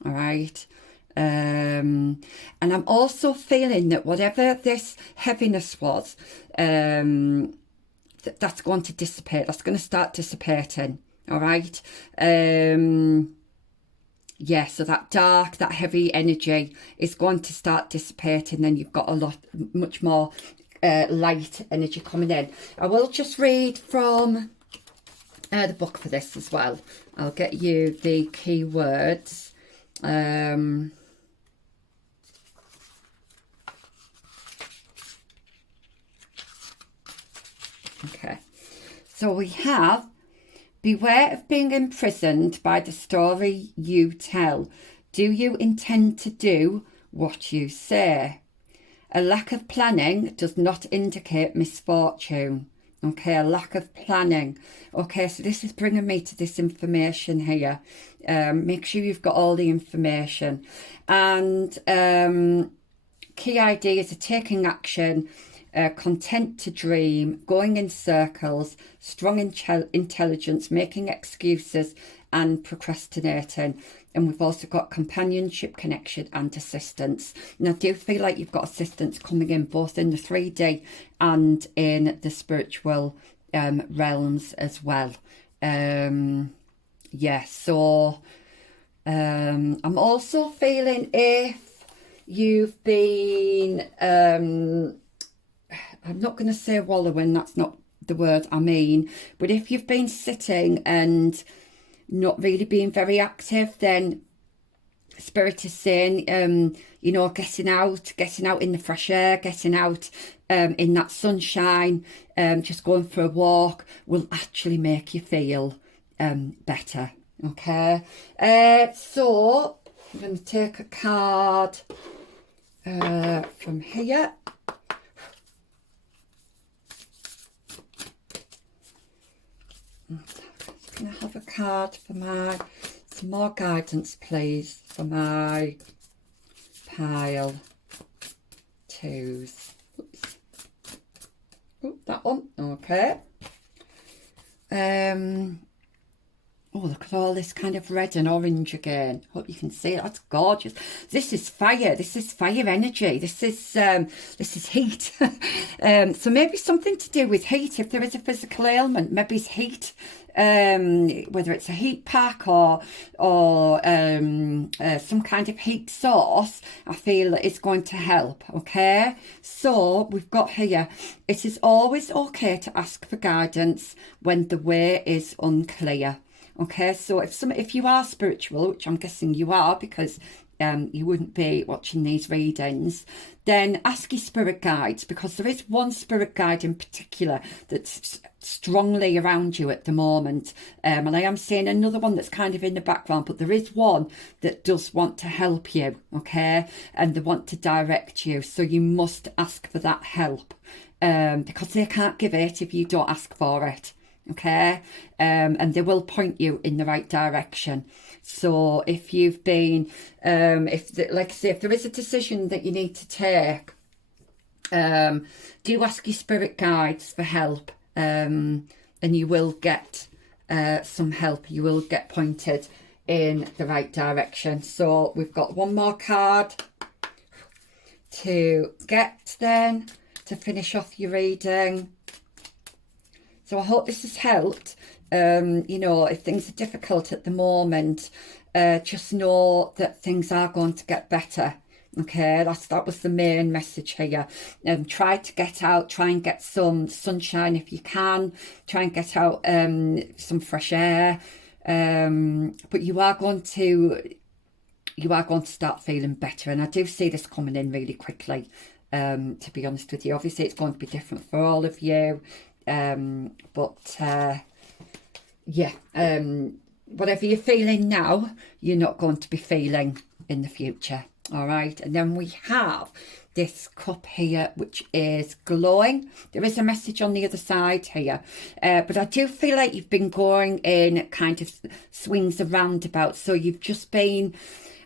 All right? And I'm also feeling that whatever this heaviness was, that's going to dissipate. That's going to start dissipating. All right. Yeah, so that dark, that heavy energy is going to start dissipating. Then you've got much more light energy coming in. I will just read from the book for this as well. I'll get you the key words. Okay, so we have, beware of being imprisoned by the story you tell. Do you intend to do what you say? A lack of planning does not indicate misfortune. Okay, a lack of planning. Okay, so this is bringing me to this information here. Make sure you've got all the information. And key ideas are taking action, content to dream, going in circles, strong intelligence, making excuses, and procrastinating. And we've also got companionship, connection, and assistance. And I do feel like you've got assistance coming in both in the 3D and in the spiritual realms as well. Yeah, so I'm also feeling if you've been I'm not going to say wallowing, that's not the word I mean, but if you've been sitting and not really being very active, then Spirit is saying, you know, getting out in the fresh air, getting out in that sunshine, just going for a walk will actually make you feel better. Okay, so I'm going to take a card from here. Can I have a card for some more guidance, please, for my pile twos. Oops. Oh, that one. Okay. Oh, look at all this kind of red and orange again. Hope you can see it. That's gorgeous. This is fire. This is fire energy. This is heat. So maybe something to do with heat. If there is a physical ailment, maybe it's heat. Whether it's a heat pack or some kind of heat source, I feel that it's going to help. Okay, so we've got here, it is always okay to ask for guidance when the way is unclear. Okay, so if you are spiritual, which I'm guessing you are because you wouldn't be watching these readings. Then ask your spirit guides, because there is one spirit guide in particular that's strongly around you at the moment. And I am seeing another one that's kind of in the background, but there is one that does want to help you, okay? And they want to direct you. So you must ask for that help, because they can't give it if you don't ask for it. Okay, and they will point you in the right direction. So if you've been, like I say, if there is a decision that you need to take, do ask your spirit guides for help, and you will get some help. You will get pointed in the right direction. So we've got one more card to get then to finish off your reading. So I hope this has helped. You know, if things are difficult at the moment, just know that things are going to get better. Okay, that was the main message here. Try to get out, try and get some sunshine if you can. Try and get out some fresh air. But you are going to start feeling better, and I do see this coming in really quickly. To be honest with you, obviously it's going to be different for all of you. Whatever you're feeling now, you're not going to be feeling in the future. All right. And then we have this cup here, which is glowing. There is a message on the other side here, but I do feel like you've been going in kind of swings and roundabouts. So you've just been,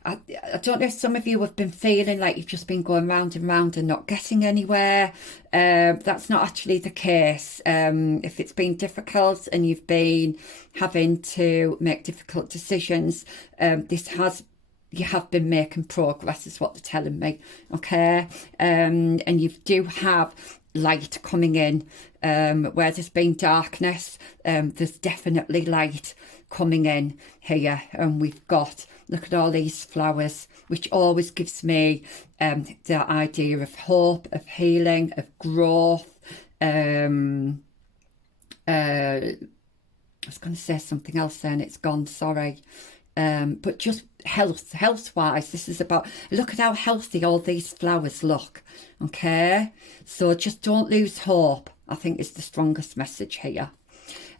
I don't know if some of you have been feeling like you've just been going round and round and not getting anywhere. That's not actually the case. If it's been difficult and you've been having to make difficult decisions, you have been making progress, is what they're telling me. Okay, and you do have light coming in. Where there's been darkness, there's definitely light coming in here. And we've got, look at all these flowers, which always gives me the idea of hope, of healing, of growth. I was going to say something else then, it's gone, sorry. But just health-wise, this is about, look at how healthy all these flowers look. Okay, so just don't lose hope, I think is the strongest message here.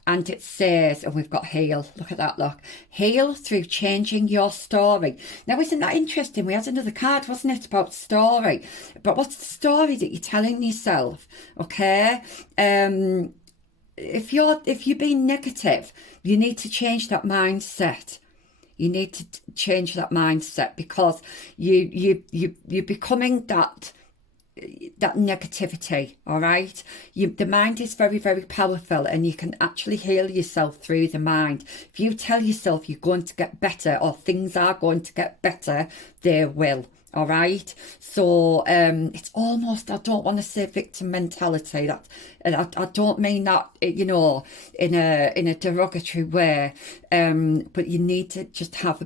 And it says, and we've got heal, look at that, look. Heal through changing your story. Now, isn't that interesting? We had another card, wasn't it, about story. But what's the story that you're telling yourself? Okay, if you're being negative, you need to change that mindset. You need to change that mindset, because you're becoming that negativity. All right, the mind is very, very powerful, and you can actually heal yourself through the mind. If you tell yourself you're going to get better, or things are going to get better, they will. All right, so it's almost, I don't want to say victim mentality, that I don't mean that, you know, in a derogatory way, but you need to just have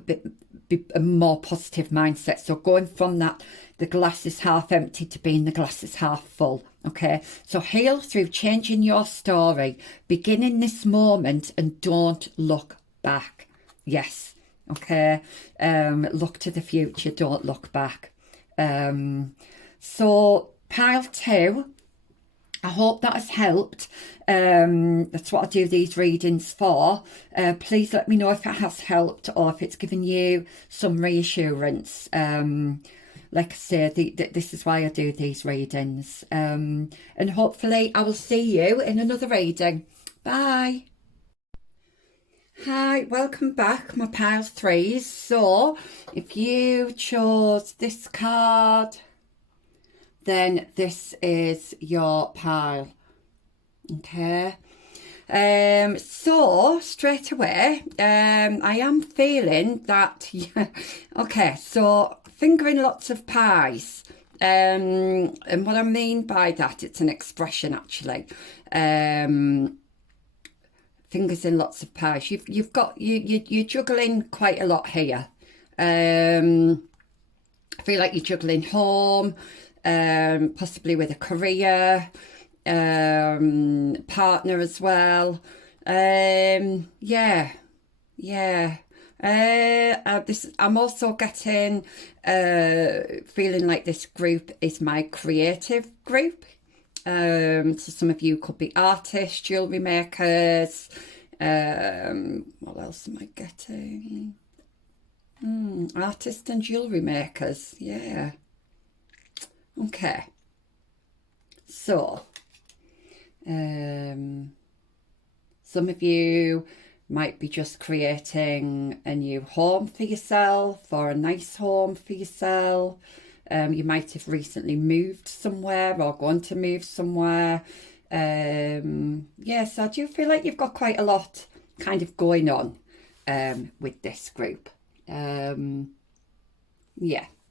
a more positive mindset. So going from that, the glass is half empty, to being the glass is half full. Okay, so heal through changing your story, begin in this moment and don't look back. Yes. Okay, look to the future, don't look back. So pile 2, I hope that has helped. That's what I do these readings for. Please let me know if it has helped, or if it's given you some reassurance. Like I say, this is why I do these readings. And hopefully I will see you in another reading. Bye. Hi, welcome back, my pile 3s. So if you chose this card, then this is your pile. Okay, so straight away, I am feeling that okay, so fingering lots of pies, and what I mean by that, it's an expression actually. Fingers in lots of pies. You've got you're juggling quite a lot here. I feel like you're juggling home, possibly with a career, partner as well. Yeah. I'm also getting feeling like this group is my creative group. So some of you could be artists, jewellery makers. What else am I getting? Artists and jewellery makers. Yeah. Okay. So, some of you might be just creating a new home for yourself or a nice home for yourself. You might have recently moved somewhere or going to move somewhere. Yes, I do feel like you've got quite a lot kind of going on with this group. Yeah,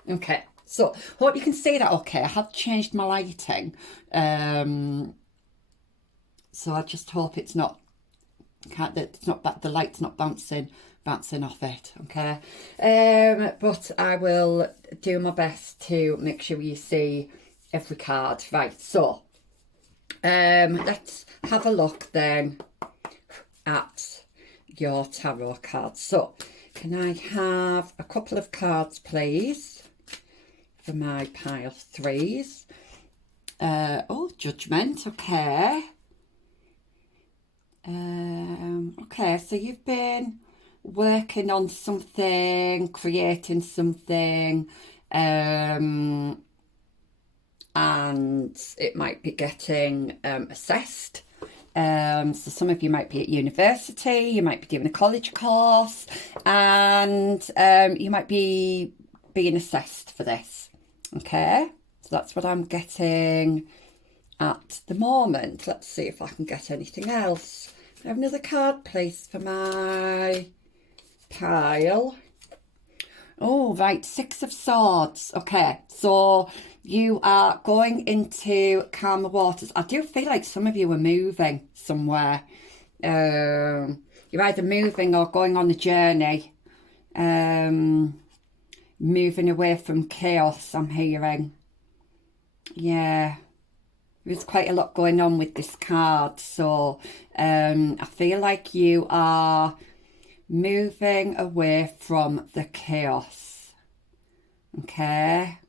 okay. So, hope you can see that okay. I have changed my lighting. So I just hope it's not the light's not bouncing off it, okay. But I will do my best to make sure you see every card. Right, so let's have a look then at your tarot cards. So can I have a couple of cards please for my pile threes? Oh, Judgment, okay. Okay, so you've been working on something, creating something, and it might be getting assessed. So some of you might be at university, you might be doing a college course, and you might be being assessed for this. Okay, so that's what I'm getting at the moment. Let's see if I can get anything else. I have another card please for my pile. Oh, right, Six of Swords. Okay, so you are going into calmer waters. I do feel like some of you are moving somewhere. You're either moving or going on a journey. Moving away from chaos, I'm hearing. Yeah. There's quite a lot going on with this card, so I feel like you are moving away from the chaos. Okay.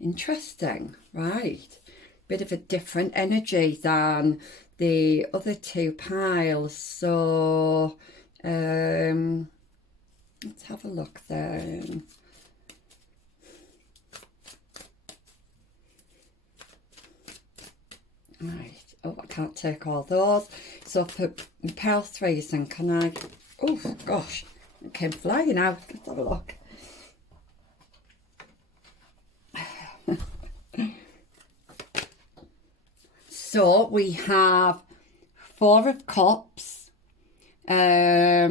Interesting, right. Bit of a different energy than the other two piles, so let's have a look then. Right, oh, I can't take all those. So for pile threes then, can I, oh gosh, it came flying out. Let's have a look. So we have Four of Cups, yeah,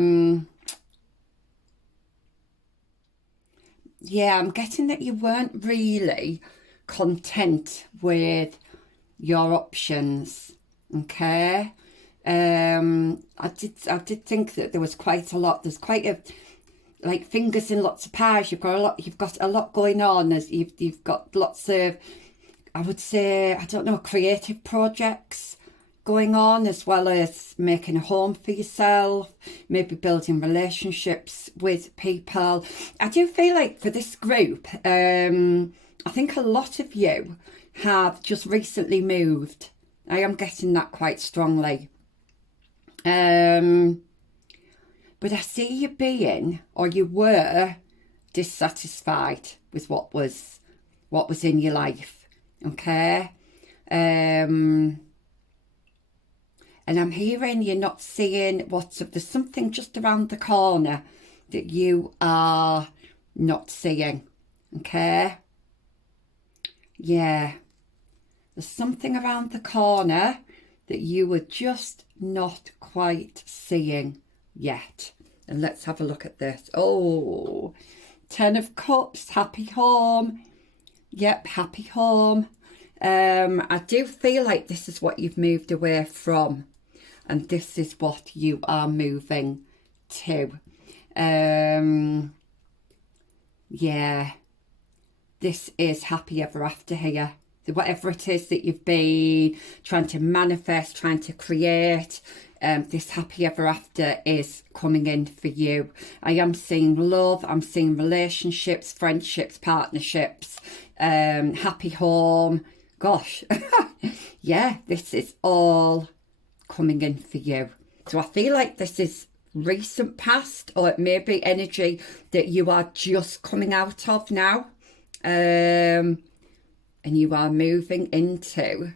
I'm getting that you weren't really content with your options. Okay. I did think that there was quite a lot. There's quite a, like, fingers in lots of pies. You've got a lot going on. As you've got lots of, I would say, I don't know, creative projects going on, as well as making a home for yourself, maybe building relationships with people. I do feel like for this group, I think a lot of you have just recently moved. I am getting that quite strongly. But I see you being, or you were, dissatisfied with what was in your life. Okay. And I'm hearing you're not seeing there's something just around the corner that you are not seeing. Okay. Yeah. There's something around the corner that you were just not quite seeing yet. And let's have a look at this. Oh, 10 of Cups, happy home. Yep, happy home. I do feel like this is what you've moved away from, and this is what you are moving to. Yeah, this is happy ever after here. Whatever it is that you've been trying to manifest, trying to create, this happy ever after is coming in for you. I am seeing love, I'm seeing relationships, friendships, partnerships, happy home. Gosh, yeah, this is all coming in for you. So I feel like this is recent past, or it may be energy that you are just coming out of now. And you are moving into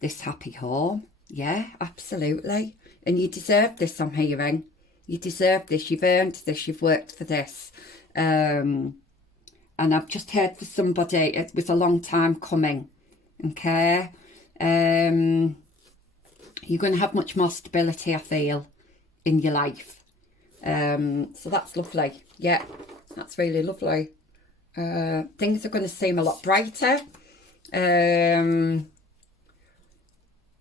this happy home. Yeah, absolutely. And you deserve this, I'm hearing. You deserve this. You've earned this. You've worked for this. And I've just heard for somebody, it was a long time coming. Okay. You're going to have much more stability, I feel, in your life. So that's lovely. Yeah, that's really lovely. Things are going to seem a lot brighter.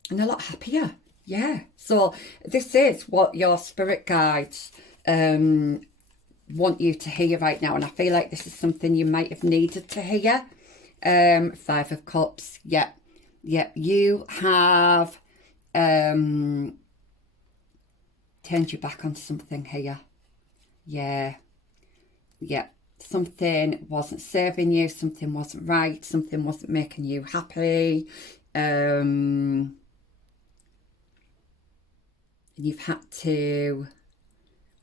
And a lot happier. Yeah. So this is what your spirit guides want you to hear right now. And I feel like this is something you might have needed to hear. 5 of Cups. Yeah. Yeah. You have turned your back on something here. Yeah. Yeah. Something wasn't serving you. Something wasn't right. Something wasn't making you happy. You've had to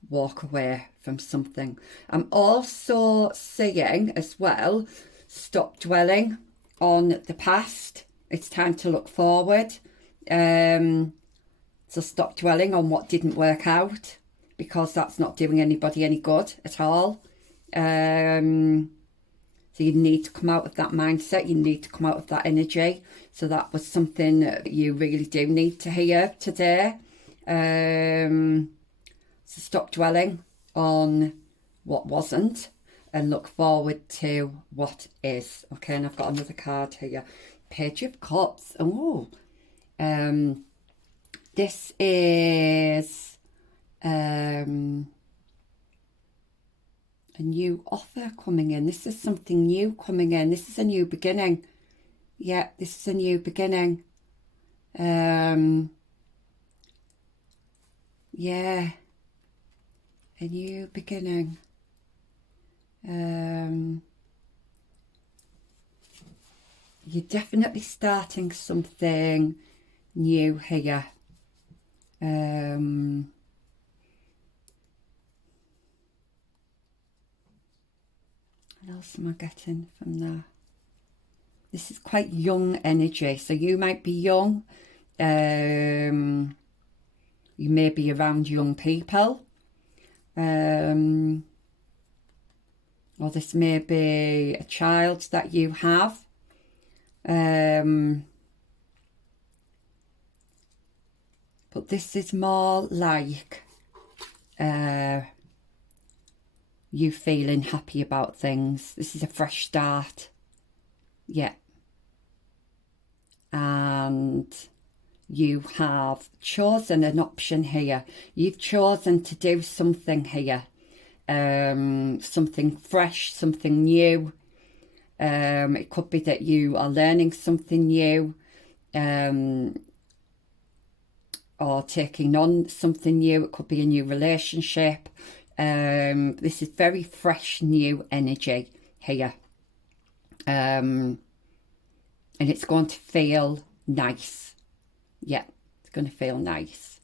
walk away from something. I'm also seeing as well, stop dwelling on the past. It's time to look forward. So stop dwelling on what didn't work out, because that's not doing anybody any good at all. So you need to come out of that mindset. You need to come out of that energy. So that was something that you really do need to hear today. So stop dwelling on what wasn't and look forward to what is. Okay, and I've got another card here. Page of Cups. Oh, this is a new offer coming in. This is something new coming in. This is a new beginning. Yeah, this is a new beginning. Yeah, a new beginning. You're definitely starting something new here. What else am I getting from there? This is quite young energy, so you might be young. You may be around young people. Or this may be a child that you have. But this is more like you feeling happy about things. This is a fresh start. Yeah. And you have chosen an option here. You've chosen to do something here. Something fresh, something new. It could be that you are learning something new. Or taking on something new. It could be a new relationship. This is very fresh, new energy here. And it's going to feel nice. Yeah, it's going to feel nice.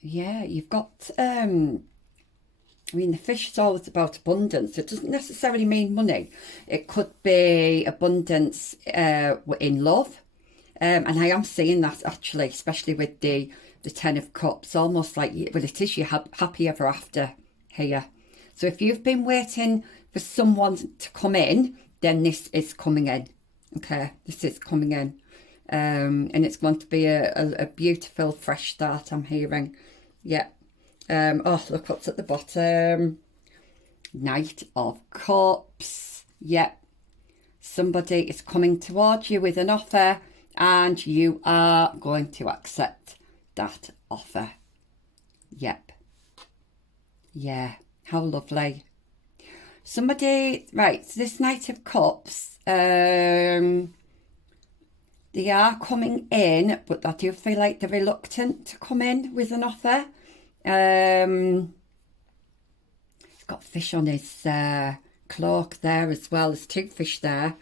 Yeah, you've got, I mean, the fish is always about abundance. It doesn't necessarily mean money. It could be abundance in love. And I am seeing that actually, especially with the 10 of Cups, almost like, well, it is your happy ever after here. So if you've been waiting for someone to come in, then this is coming in. Okay, this is coming in. And it's going to be a beautiful fresh start, I'm hearing. Yeah. Oh, look what's at the bottom. Knight of Cups. Yep. Somebody is coming towards you with an offer, and you are going to accept that offer. Yep. Yeah. How lovely. somebody, right, so this Knight of Cups, they are coming in, but I do feel like they're reluctant to come in with an offer. He's got fish on his cloak there as well. There's 2 fish there.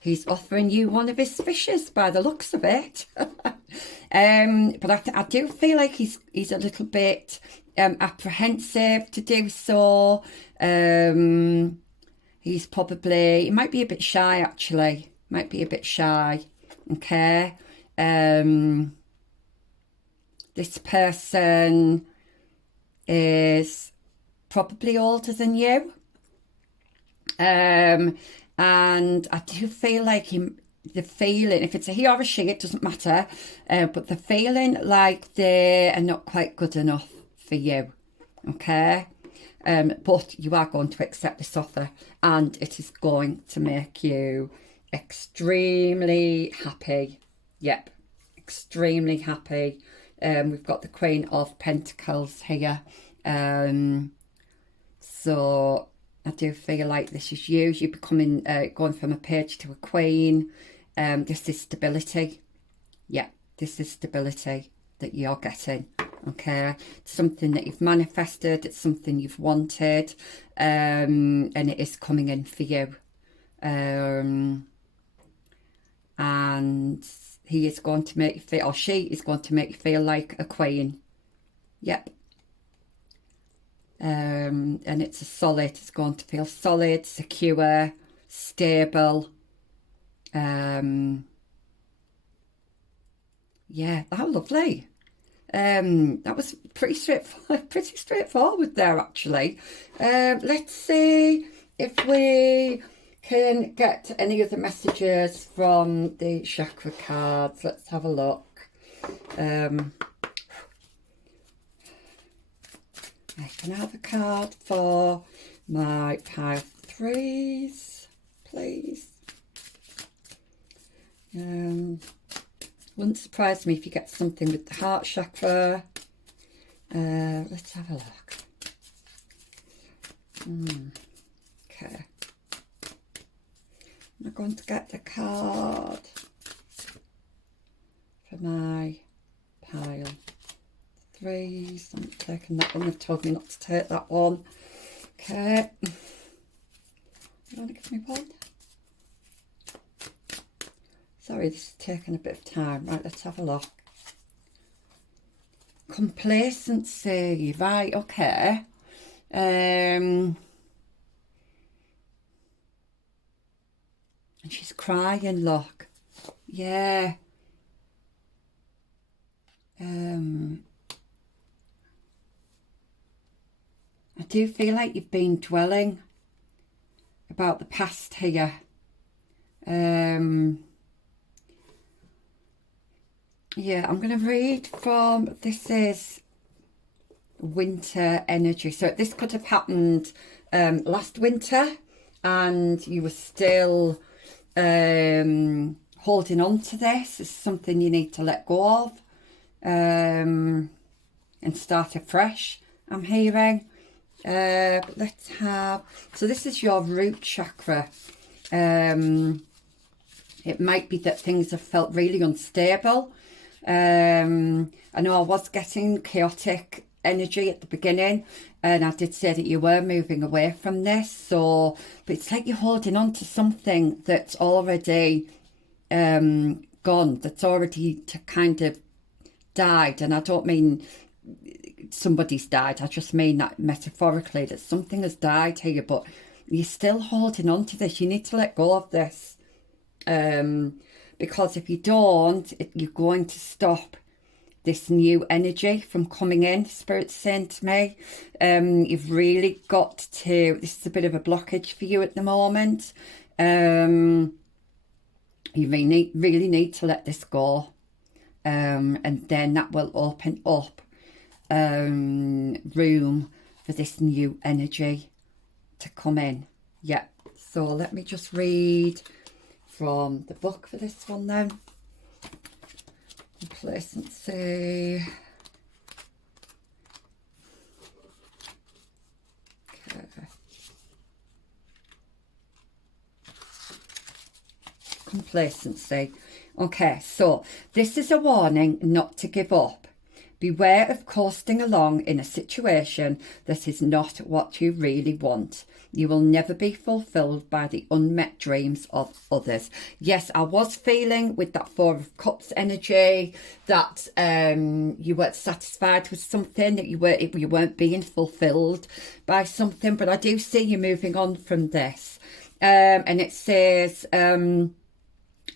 He's offering you one of his fishes by the looks of it. But I do feel like he's a little bit apprehensive to do so. He might be a bit shy actually. Might be a bit shy. Okay. This person is probably older than you. And I do feel like the feeling, if it's a he or a she, it doesn't matter, but the feeling like they are not quite good enough for you, okay? But you are going to accept this offer, and it is going to make you extremely happy. Yep, extremely happy. We've got the Queen of Pentacles here. So I do feel like this is you. You're becoming, going from a page to a queen. This is stability. Yeah, this is stability that you're getting. Okay, it's something that you've manifested. It's something you've wanted, and it is coming in for you. And he is going to make you feel, or she is going to make you feel like a queen. Yep. And it's going to feel solid, secure, stable. Yeah, how lovely. That was pretty straightforward there actually. Let's see if we can get any other messages from the chakra cards. Let's have a look. I can have a card for my pile of 3s, please. Wouldn't surprise me if you get something with the heart chakra. Let's have a look. Okay. I'm going to get the card for my pile. 3s. I'm not taking that one. They've told me not to take that one. Okay. You want to give me one? Sorry, this is taking a bit of time. Right, let's have a look. Complacency. Right, okay. And she's crying, look. Yeah. I do feel like you've been dwelling about the past here. Yeah, I'm going to read from, this is winter energy. So this could have happened last winter and you were still holding on to this. It's something you need to let go of and start afresh, I'm hearing. But let's have, so this is your root chakra. It might be that things have felt really unstable. I know I was getting chaotic energy at the beginning, and I did say that you were moving away from this. So, but it's like you're holding on to something that's already gone, that's already kind of died. And I don't mean somebody's died, I just mean that metaphorically, that something has died here, but you're still holding on to this. You need to let go of this. Because if you don't, you're going to stop this new energy from coming in. Spirit's saying to me, you've really got to, this is a bit of a blockage for you at the moment. You really need to let this go. And then that will open up room for this new energy to come in. Yeah, so let me just read from the book for this one then. Complacency. Okay. complacency. Okay, so this is a warning not to give up. Beware of coasting along in a situation that is not what you really want. You will never be fulfilled by the unmet dreams of others. Yes, I was feeling with that Four of Cups energy that you weren't satisfied with something, that you weren't being fulfilled by something, but I do see you moving on from this. And it says,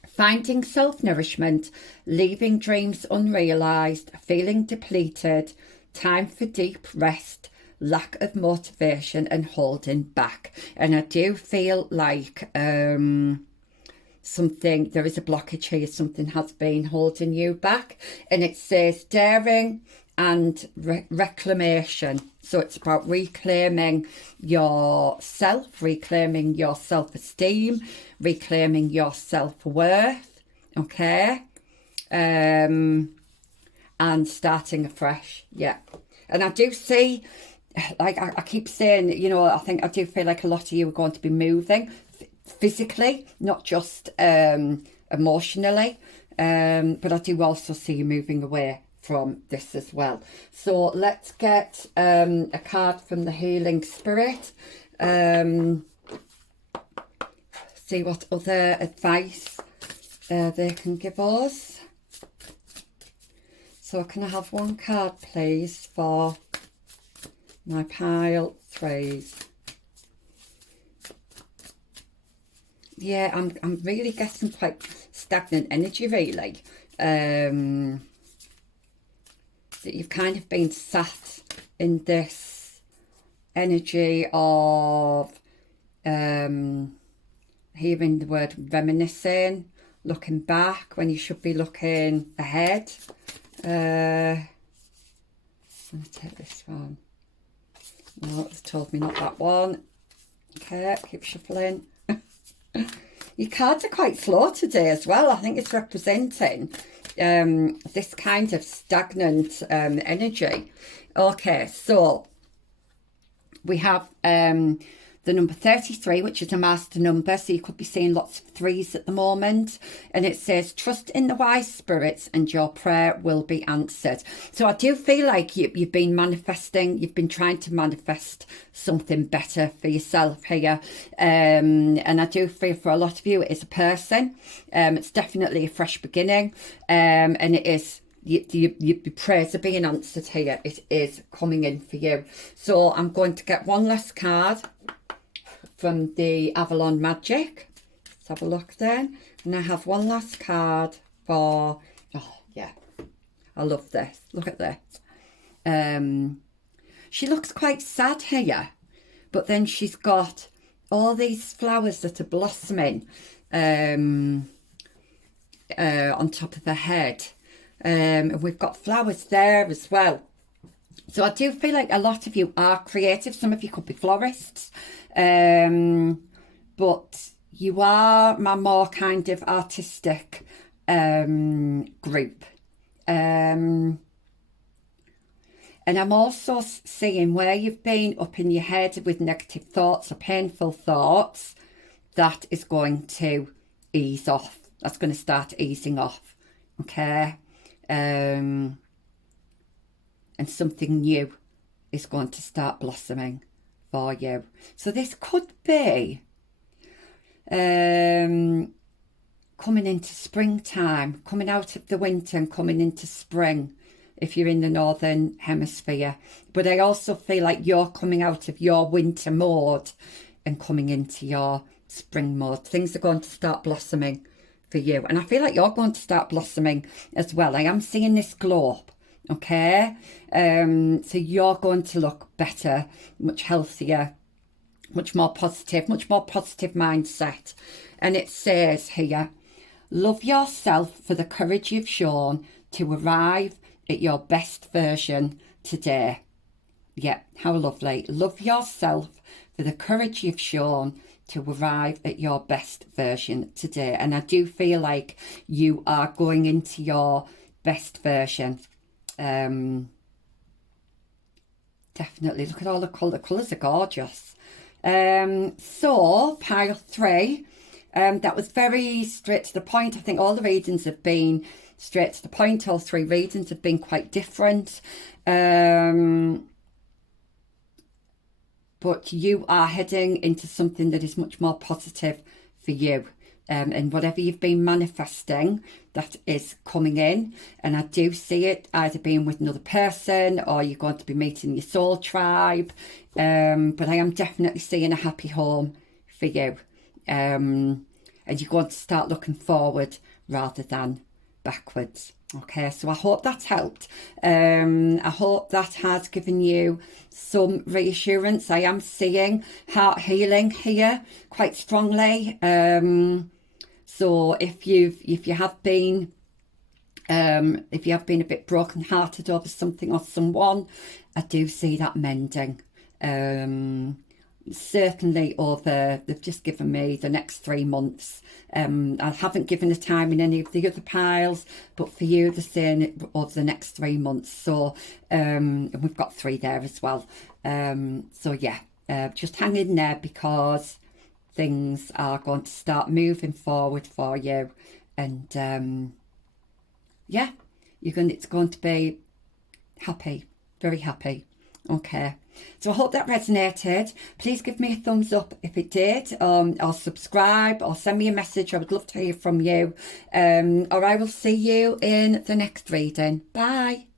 finding self-nourishment, leaving dreams unrealised, feeling depleted, time for deep rest, lack of motivation and holding back. And I do feel like there is a blockage here, something has been holding you back. And it says daring and reclamation. So it's about reclaiming yourself, reclaiming your self-esteem, reclaiming your self-worth, okay? And starting afresh, yeah. And I do see, like I keep saying, you know, I do feel like a lot of you are going to be moving physically, not just emotionally. But I do also see you moving away from this as well. So let's get a card from the Healing Spirit. See what other advice they can give us. So can I have one card, please, for my pile 3s? Yeah, I'm really getting quite stagnant energy, really. That you've kind of been sat in this energy of hearing the word reminiscing, looking back when you should be looking ahead. I'm going to take this one. No, it's told me not that one. Okay, keep shuffling. Your cards are quite slow today as well. I think it's representing this kind of stagnant energy. Okay, so we have the number 33, which is a master number, so you could be seeing lots of 3s at the moment. And it says, trust in the wise spirits and your prayer will be answered. So I do feel like you've been manifesting, you've been trying to manifest something better for yourself here. And I do feel for a lot of you, it is a person. It's definitely a fresh beginning. And it is, your prayers are being answered here. It is coming in for you. So I'm going to get one last card from the Avalon Magic. Let's have a look then. And I have one last card for, oh yeah, I love this. Look at this. She looks quite sad here, but then she's got all these flowers that are blossoming on top of her head. And we've got flowers there as well. So I do feel like a lot of you are creative. Some of you could be florists. But you are my more kind of artistic group. And I'm also seeing where you've been up in your head with negative thoughts or painful thoughts, that is going to ease off. That's going to start easing off. Okay. And something new is going to start blossoming for you. So this could be coming into springtime, coming out of the winter and coming into spring if you're in the northern hemisphere. But I also feel like you're coming out of your winter mode and coming into your spring mode. Things are going to start blossoming for you. And I feel like you're going to start blossoming as well. I am seeing this globe. Okay, so you're going to look better, much healthier, much more positive mindset. And it says here, love yourself for the courage you've shown to arrive at your best version today. Yeah, how lovely. Love yourself for the courage you've shown to arrive at your best version today. And I do feel like you are going into your best version. Definitely. Look at all the colours are gorgeous. So pile 3, That was very straight to the point. I think all the readings have been straight to the point. All 3 readings have been quite different. But you are heading into something that is much more positive for you. And whatever you've been manifesting, that is coming in. And I do see it either being with another person or you're going to be meeting your soul tribe. But I am definitely seeing a happy home for you. And you're going to start looking forward rather than backwards. Okay, so I hope that's helped. I hope that has given you some reassurance. I am seeing heart healing here quite strongly. So if you have been a bit broken-hearted over something or someone, I do see that mending. Certainly they've just given me the next 3 months. I haven't given a time in any of the other piles, but for you they're saying it over the next 3 months. So and we've got 3 there as well. So yeah, just hang in there, because things are going to start moving forward for you. And yeah, it's going to be happy, very happy. Okay, so I hope that resonated. Please give me a thumbs up if it did, or subscribe, or send me a message. I would love to hear from you. Or I will see you in the next reading. Bye.